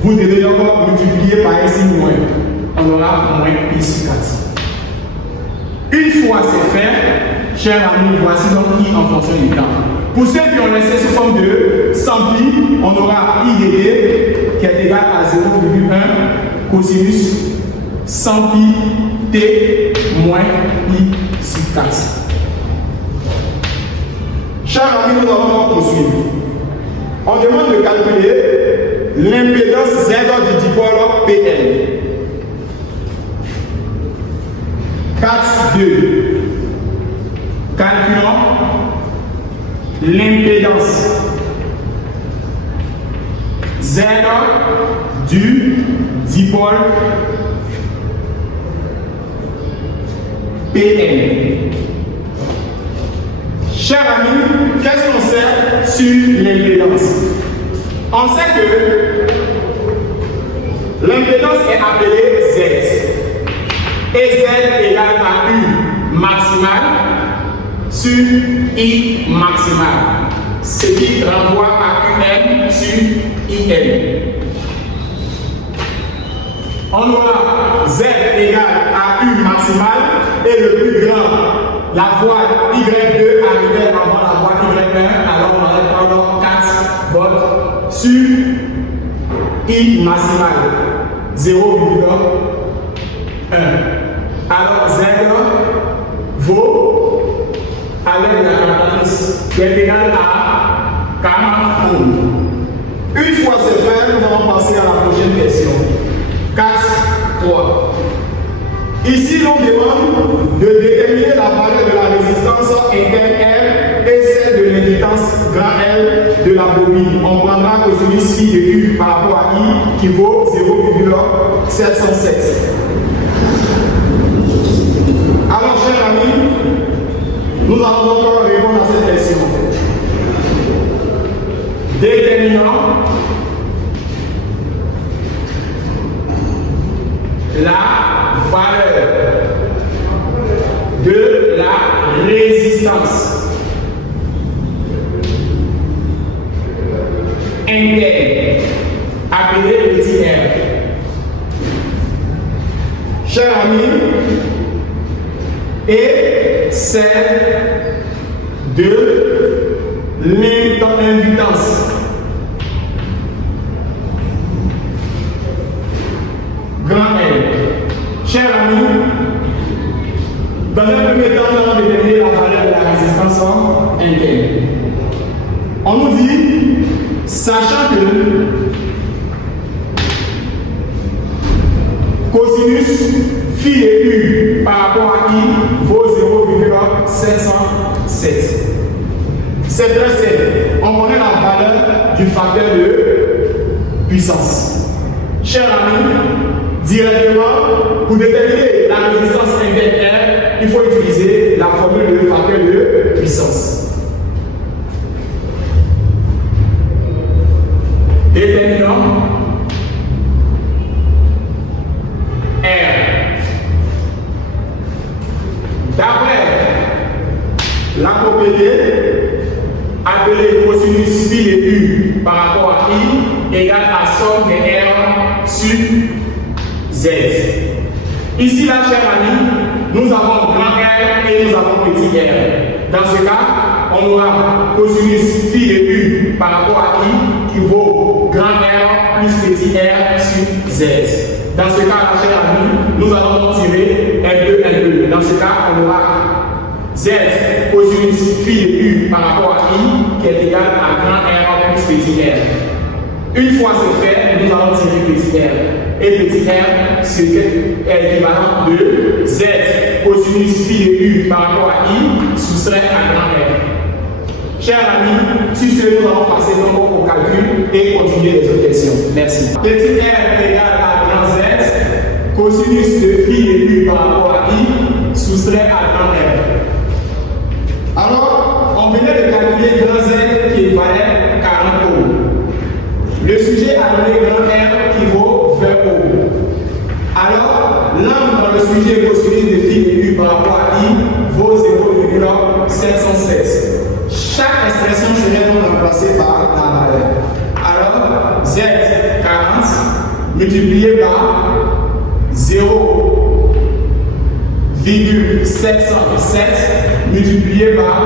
vous devez encore multiplier par un signe moins. On aura moins pi sur 4. Une fois c'est fait, chers amis, voici donc I en fonction du temps. Pour ceux qui ont laissé sous forme de 100 pi, on aura I dt qui est égal à 0,1 cosinus 100 pi t moins I sur 4. Chers amis, nous allons poursuivre. On demande de calculer l'impédance Z du dipôle PL. 4, 2. Calculons l'impédance Z du dipôle PL. Chers amis, qu'est-ce qu'on sait sur l'impédance? On sait que l'impédance est appelée Z. Et Z égale à U maximal sur I maximal. Ce qui renvoie à UM sur IM. On aura Z égale à U maximal et le plus grand, la voie Y2 arrivait avant la voie Y1, alors on va prendre 4 volts sur I maximal 0,1. Alors Z vaut, à l'aide de la calculatrice, qui est égal à 40 ohms. Une fois c'est fait, nous allons passer à la prochaine question. 4, 3. Ici, l'on demande de déterminer la valeur de la résistance interne L et celle de l'indictance grand L de la bobine. On prendra cosinus I de U par rapport à I qui vaut 0,707. Alors, chers amis, nous allons encore répondre à cette question. Déterminons la valeur de la résistance interne appelée petit R. Chers amis, et celle de l'indictance Sachant que cosinus phi et u par rapport à i vaut 0,707. C'est très simple. On connaît la valeur du facteur de puissance. Cher ami, directement, pour déterminer la résistance interne R, il faut utiliser la formule de facteur de puissance. Déterminant R. D'après la propriété appelée cosinus phi et u par rapport à i égale à somme de R sur Z. Ici, là, chers amis, nous avons grand R et nous avons petit r. Dans ce cas, on aura cosinus phi et u par rapport à i qui vaut grand R plus petit r sur Z. Dans ce cas, chers amis, nous allons tirer L2, L2. Dans ce cas, on aura Z cosinus phi et u par rapport à i qui est égal à grand R plus petit r. Une fois c'est fait, nous allons tirer petit r. Et petit r, c'est l'équivalent de Z cosinus phi et u par rapport à i soustrait à grand R. Chers amis, sur ce, nous allons passer au calcul et continuer les autres questions. Merci. Petit r égale à grand Z cosinus de phi et u par rapport à i soustrait à grand R. Alors, on venait de calculer grand Z qui valait 40 ohms. Le sujet a donné grand R qui vaut 20 ohms. Alors, l'angle dans le sujet cosinus de phi et u par rapport à i vaut 0,707. Chaque expression serait donc remplacée par la valeur. Alors, Z 40 multiplié par 0,707 multiplié par,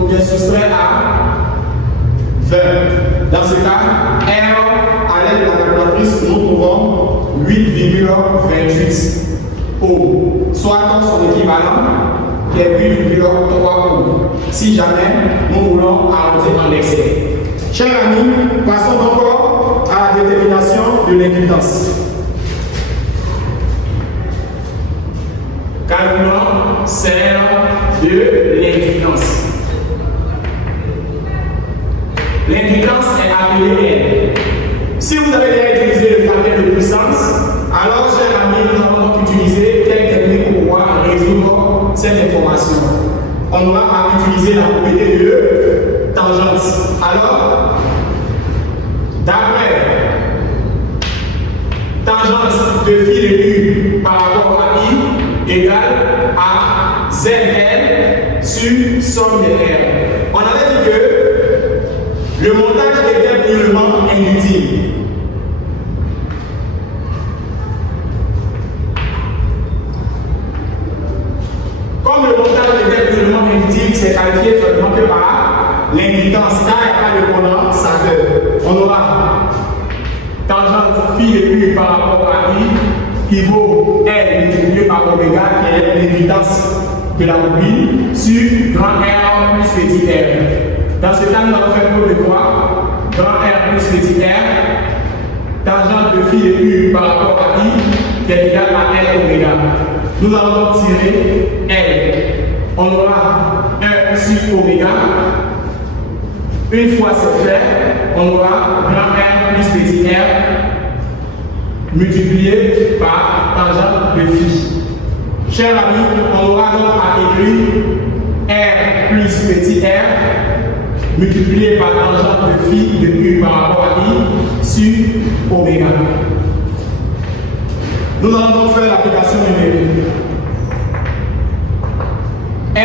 ou bien soustrait à 20. Dans ce cas, R, à l'aide de la calculatrice, nous trouvons 8,28 ohms, soit son équivalent qui est 8,3 ohms. Si jamais nous voulons arrondir en excès. Chers amis, passons encore à la détermination de l'indutance. Calculons celle de l'indutance. L'indutance est appelée L. Si vous avez déjà utilisé le facteur de puissance, alors, chers amis, nous allons donc utiliser quelle technique pour pouvoir résoudre cette information. On va utiliser la propriété de tangente. Alors, d'après tangente de phi de u par rapport à i égale à ZL sur somme de R. On avait dit que le montage était purement inutile. Comme le montage était purement inutile, c'est qualifié seulement que par l'indutance, car il n'y a pas de condensateur. On aura tangente phi de u par rapport à i qui vaut L multiplié par oméga, qui est l'indutance de la bobine, sur grand R plus petit r. Dans ce cas, nous allons faire pour le droit, grand R plus petit r, tangente de phi de u par rapport à i, qui est égal à L oméga. Nous allons donc tirer L. On aura 1 sur oméga. Une fois c'est fait, on aura grand R plus petit r multiplié par tangente de phi. Chers amis, on aura donc à écrire R plus petit r multiplié par tangente de phi de u par rapport à i sur oméga. Nous allons donc faire l'application numérique. R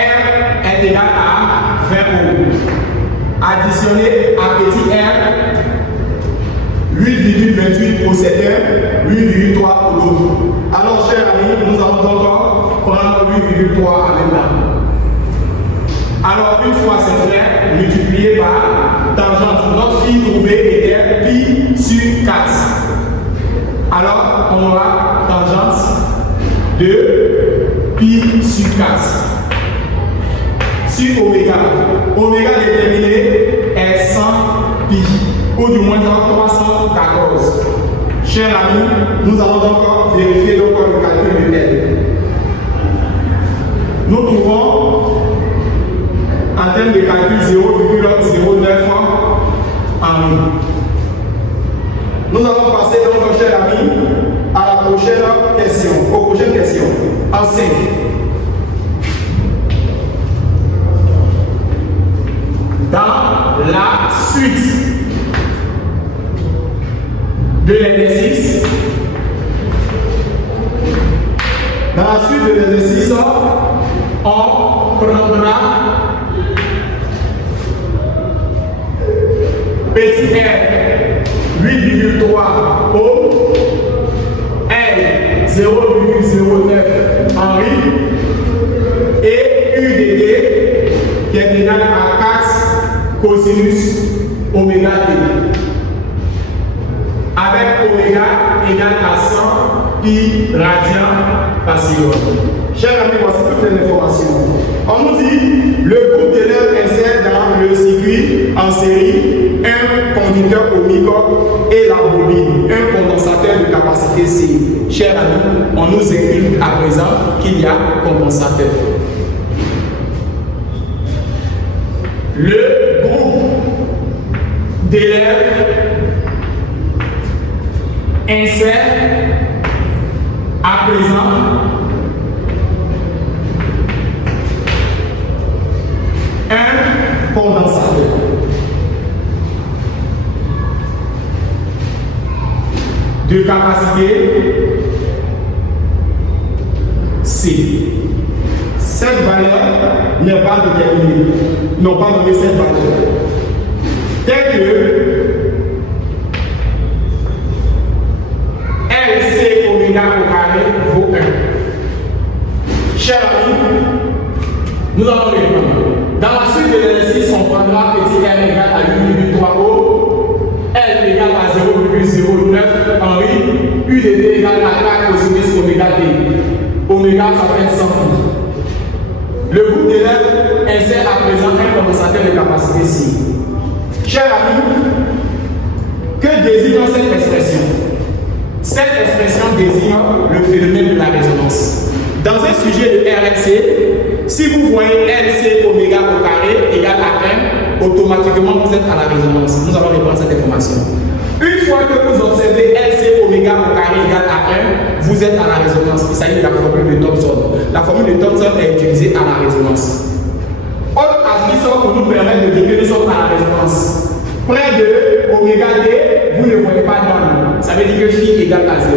est égal à 20 ohms. Additionné à petit r, 8,28 pour cet heure, 8,3 pour l'autre. Alors, chers amis, nous allons donc prendre 8,3 avec là. Alors, une fois c'est fait, multiplié par tangente. Notre phi trouvé était pi sur 4. Alors, on aura tangente de pi sur 4 sur oméga. Oméga déterminé est 100 moins 314. Chers amis, nous allons donc vérifier donc le calcul de L. Nous trouvons en termes de calcul 0,09 en 1000. Nous allons passer donc, chers amis, à la prochaine question, aux prochaines questions. En 5. Dans la suite de l'exercice, on prendra petit r 8,3 ohm, L 0,09 Henri et UDT qui est égal à 4 cosinus oméga t. Avec oméga égal à 100 pi radian par seconde. Chers amis, voici toutes les informations. On nous dit le groupe d'élèves insère dans le circuit en série un conducteur ohmique et la bobine, un condensateur de capacité C. Chers amis, on nous explique à présent qu'il y a condensateur. Le groupe d'élèves insère à présent un condensateur. De capacité C. Cette valeur n'est pas déterminée. N'ont pas donné cette valeur. Tel que LC oméga au carré vaut 1. Chers amis, nous allons répondre. Dans la suite de l'exercice, on prendra petit r égale à 8,3 O, L égale à 0,09 Henri, UDT égale à 4 cosinus oméga t. Oméga, ça fait 100. Le groupe d'élèves insère à présent un condensateur de capacité C. Chers amis, que désigne cette expression? Cette expression désigne le phénomène de la résonance. Dans un sujet de RLC, si vous voyez LC oméga au carré égale à 1, automatiquement vous êtes à la résonance. Nous allons répondre à cette information. Une fois que vous observez LC oméga au carré égale à 1, vous êtes à la résonance. Il s'agit de la formule de Thomson. La formule de Thomson est utilisée à la résonance. Autre astuce pour nous permettre de dire que nous sommes à la résonance. Près de oméga t, vous ne voyez pas dans. Ça veut dire que phi égale à 0.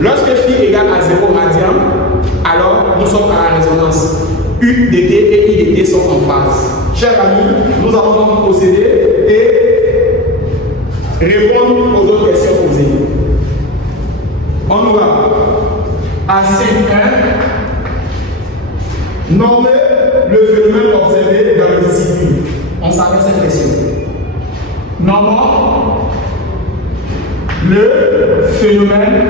Lorsque phi égale à 0 radian, alors nous sommes à la résonance. UDT et IDT sont en phase. Chers amis, nous allons donc procéder et répondre aux autres questions posées. On y va. À 5.1, nommer le phénomène observé dans le discipline. On s'arrête cette question. Nommons le phénomène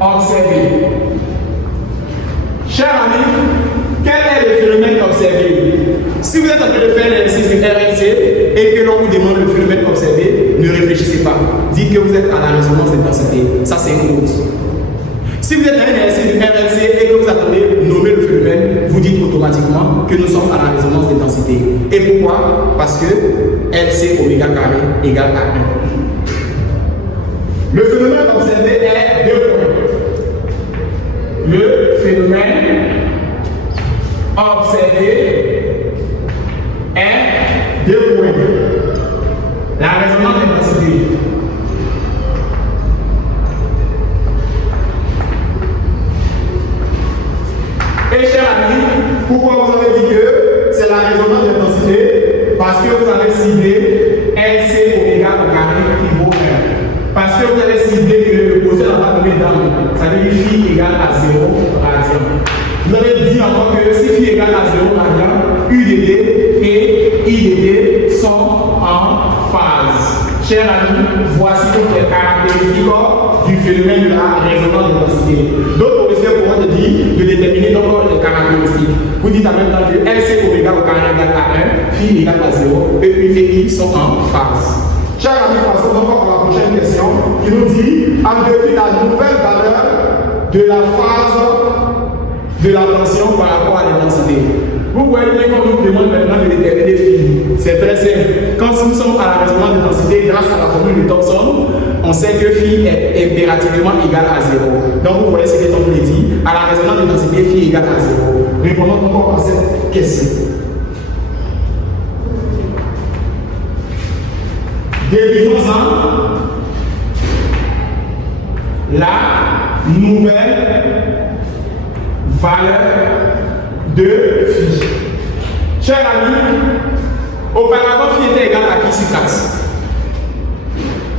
observé. Chers amis, quel est le phénomène observé? Si vous êtes en train de faire l'exercice de RLC et que l'on vous demande le phénomène observé, ne réfléchissez pas. Dites que vous êtes à la résonance d'intensité. Ça, c'est une route. Si vous êtes dans un exercice de RLC et que vous attendez nommer le phénomène, vous dites automatiquement que nous sommes à la résonance d'intensité. Et pourquoi? Parce que LC oméga carré égale à 1. Le phénomène observé est 2 points. Le phénomène observé est 2 points. La résonance d'intensité. Et chers amis, pourquoi vous avez dit que c'est la résonance d'intensité? Parce que vous avez ciblé LC oméga au carré qui vaut 1. Parce que vous avez ciblé que le procès n'a pas donné dans. Ça veut dire phi égale à 0 radian. Vous avez dit encore que si phi égale à 0 radian, UDT et IDT sont en phase. Chers amis, voici toutes les caractéristiques du phénomène de la résonance d'intensité. D'autres professeurs pourront te dire de déterminer donc les caractéristiques. Vous dites en même temps que LC oméga au carré égale à 1, phi égale à 0, E1 et I sont en phase. Chers amis, passons donc à la prochaine question qui nous dit en dépit de la nouvelle valeur de la phase de la tension par rapport à l'intensité. Vous voyez bien qu'on nous demande maintenant de déterminer phi. C'est très simple. Quand nous sommes à la résonance d'intensité, grâce à la formule de Thomson, on sait que phi est impérativement égal à 0. Donc vous voyez ce que Thomson dit. À la résonance d'intensité, phi égale à 0. Répondons encore à cette question. Déduisons-en la nouvelle valeur de phi. Chers amis, auparavant phi était égal à pi sur 4.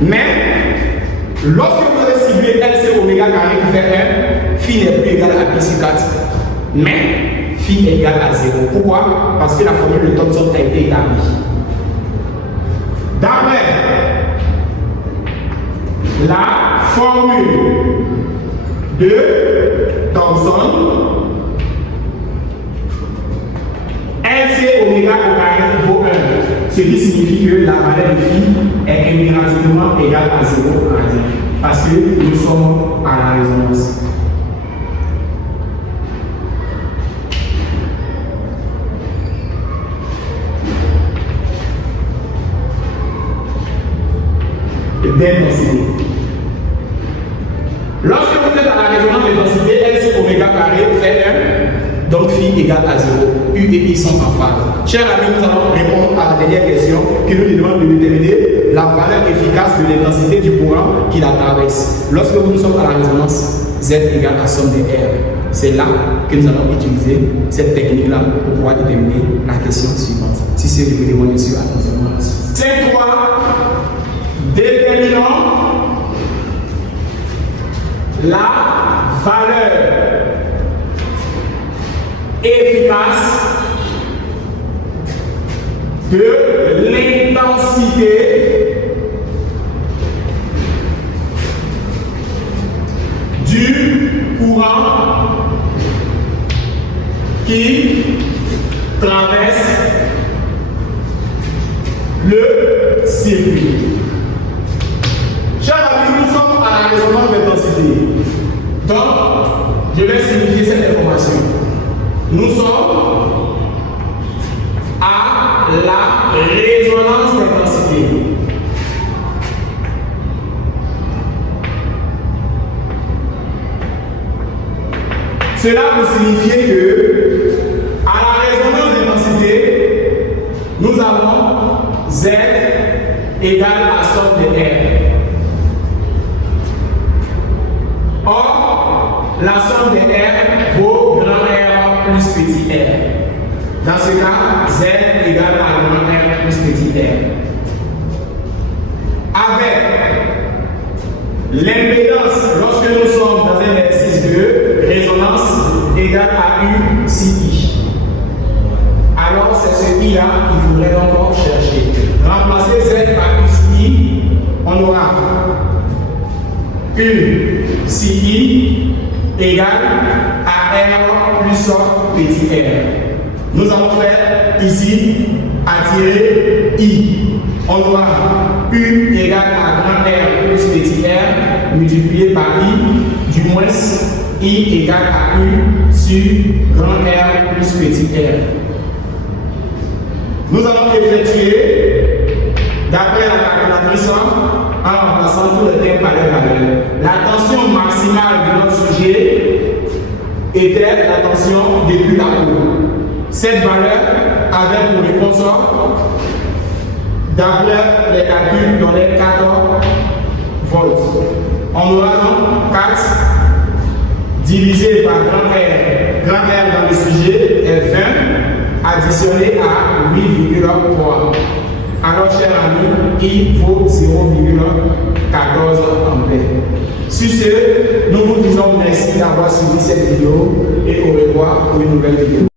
Mais lorsque vous avez ciblé LC oméga carré qui fait 1, phi n'est plus égal à pi sur 4. Mais phi est égal à 0. Pourquoi? Parce que la formule de Thomson a été établie. D'après la formule de Thomson, LC oméga au carré vaut 1. Ce qui signifie que la valeur de phi est impérativement égale à 0 à 10. Parce que nous sommes à la résonance. D'intensité. Lorsque vous êtes à la résonance de densité, LC oméga carré fait 1, donc phi égale à 0. U et I sont en phase. Chers amis, nous allons répondre à la dernière question qui nous demande de déterminer la valeur efficace de l'intensité du courant qui la traverse. Lorsque nous sommes à la résonance, Z égale à somme de R. C'est là que nous allons utiliser cette technique-là pour pouvoir déterminer la question suivante. Si c'est le élément, bien sûr, attention. C'est quoi? Déterminons la valeur efficace de l'intensité du courant qui traverse le circuit. Chers amis, nous sommes à la résonance d'intensité. Donc, je vais signifier cette information. Nous sommes à la résonance d'intensité. Cela peut signifier que, à la résonance d'intensité, nous avons Z égale à somme de R. Or, la somme de R vaut grand R plus petit r. Dans ce cas, Z égale à grand R plus petit r. Avec l'impédance, lorsque nous sommes dans un exercice de résonance égale à U si I. Alors, c'est ce I-là qu'il faudrait encore chercher. Remplacer Z par U si I, on aura U si I égale à R plus petit r. Nous allons faire ici attirer I. On aura U égale à grand R plus petit r multiplié par I, du moins I égale à U sur grand R plus petit r. Nous allons effectuer, d'après la calculatrice, en remplaçant tout le terme par leur valeur. La tension maximale de notre sujet était la tension depuis la haut. Cette valeur avait pour réponse, d'après les calculs, donnait 14 volts. On aura donc 4 divisé par grand R. Grand R dans le sujet est 20, additionné à 8,3. Alors, chers amis, il faut 0,14 ampères. Sur ce, nous vous disons merci d'avoir suivi cette vidéo et au revoir pour une nouvelle vidéo.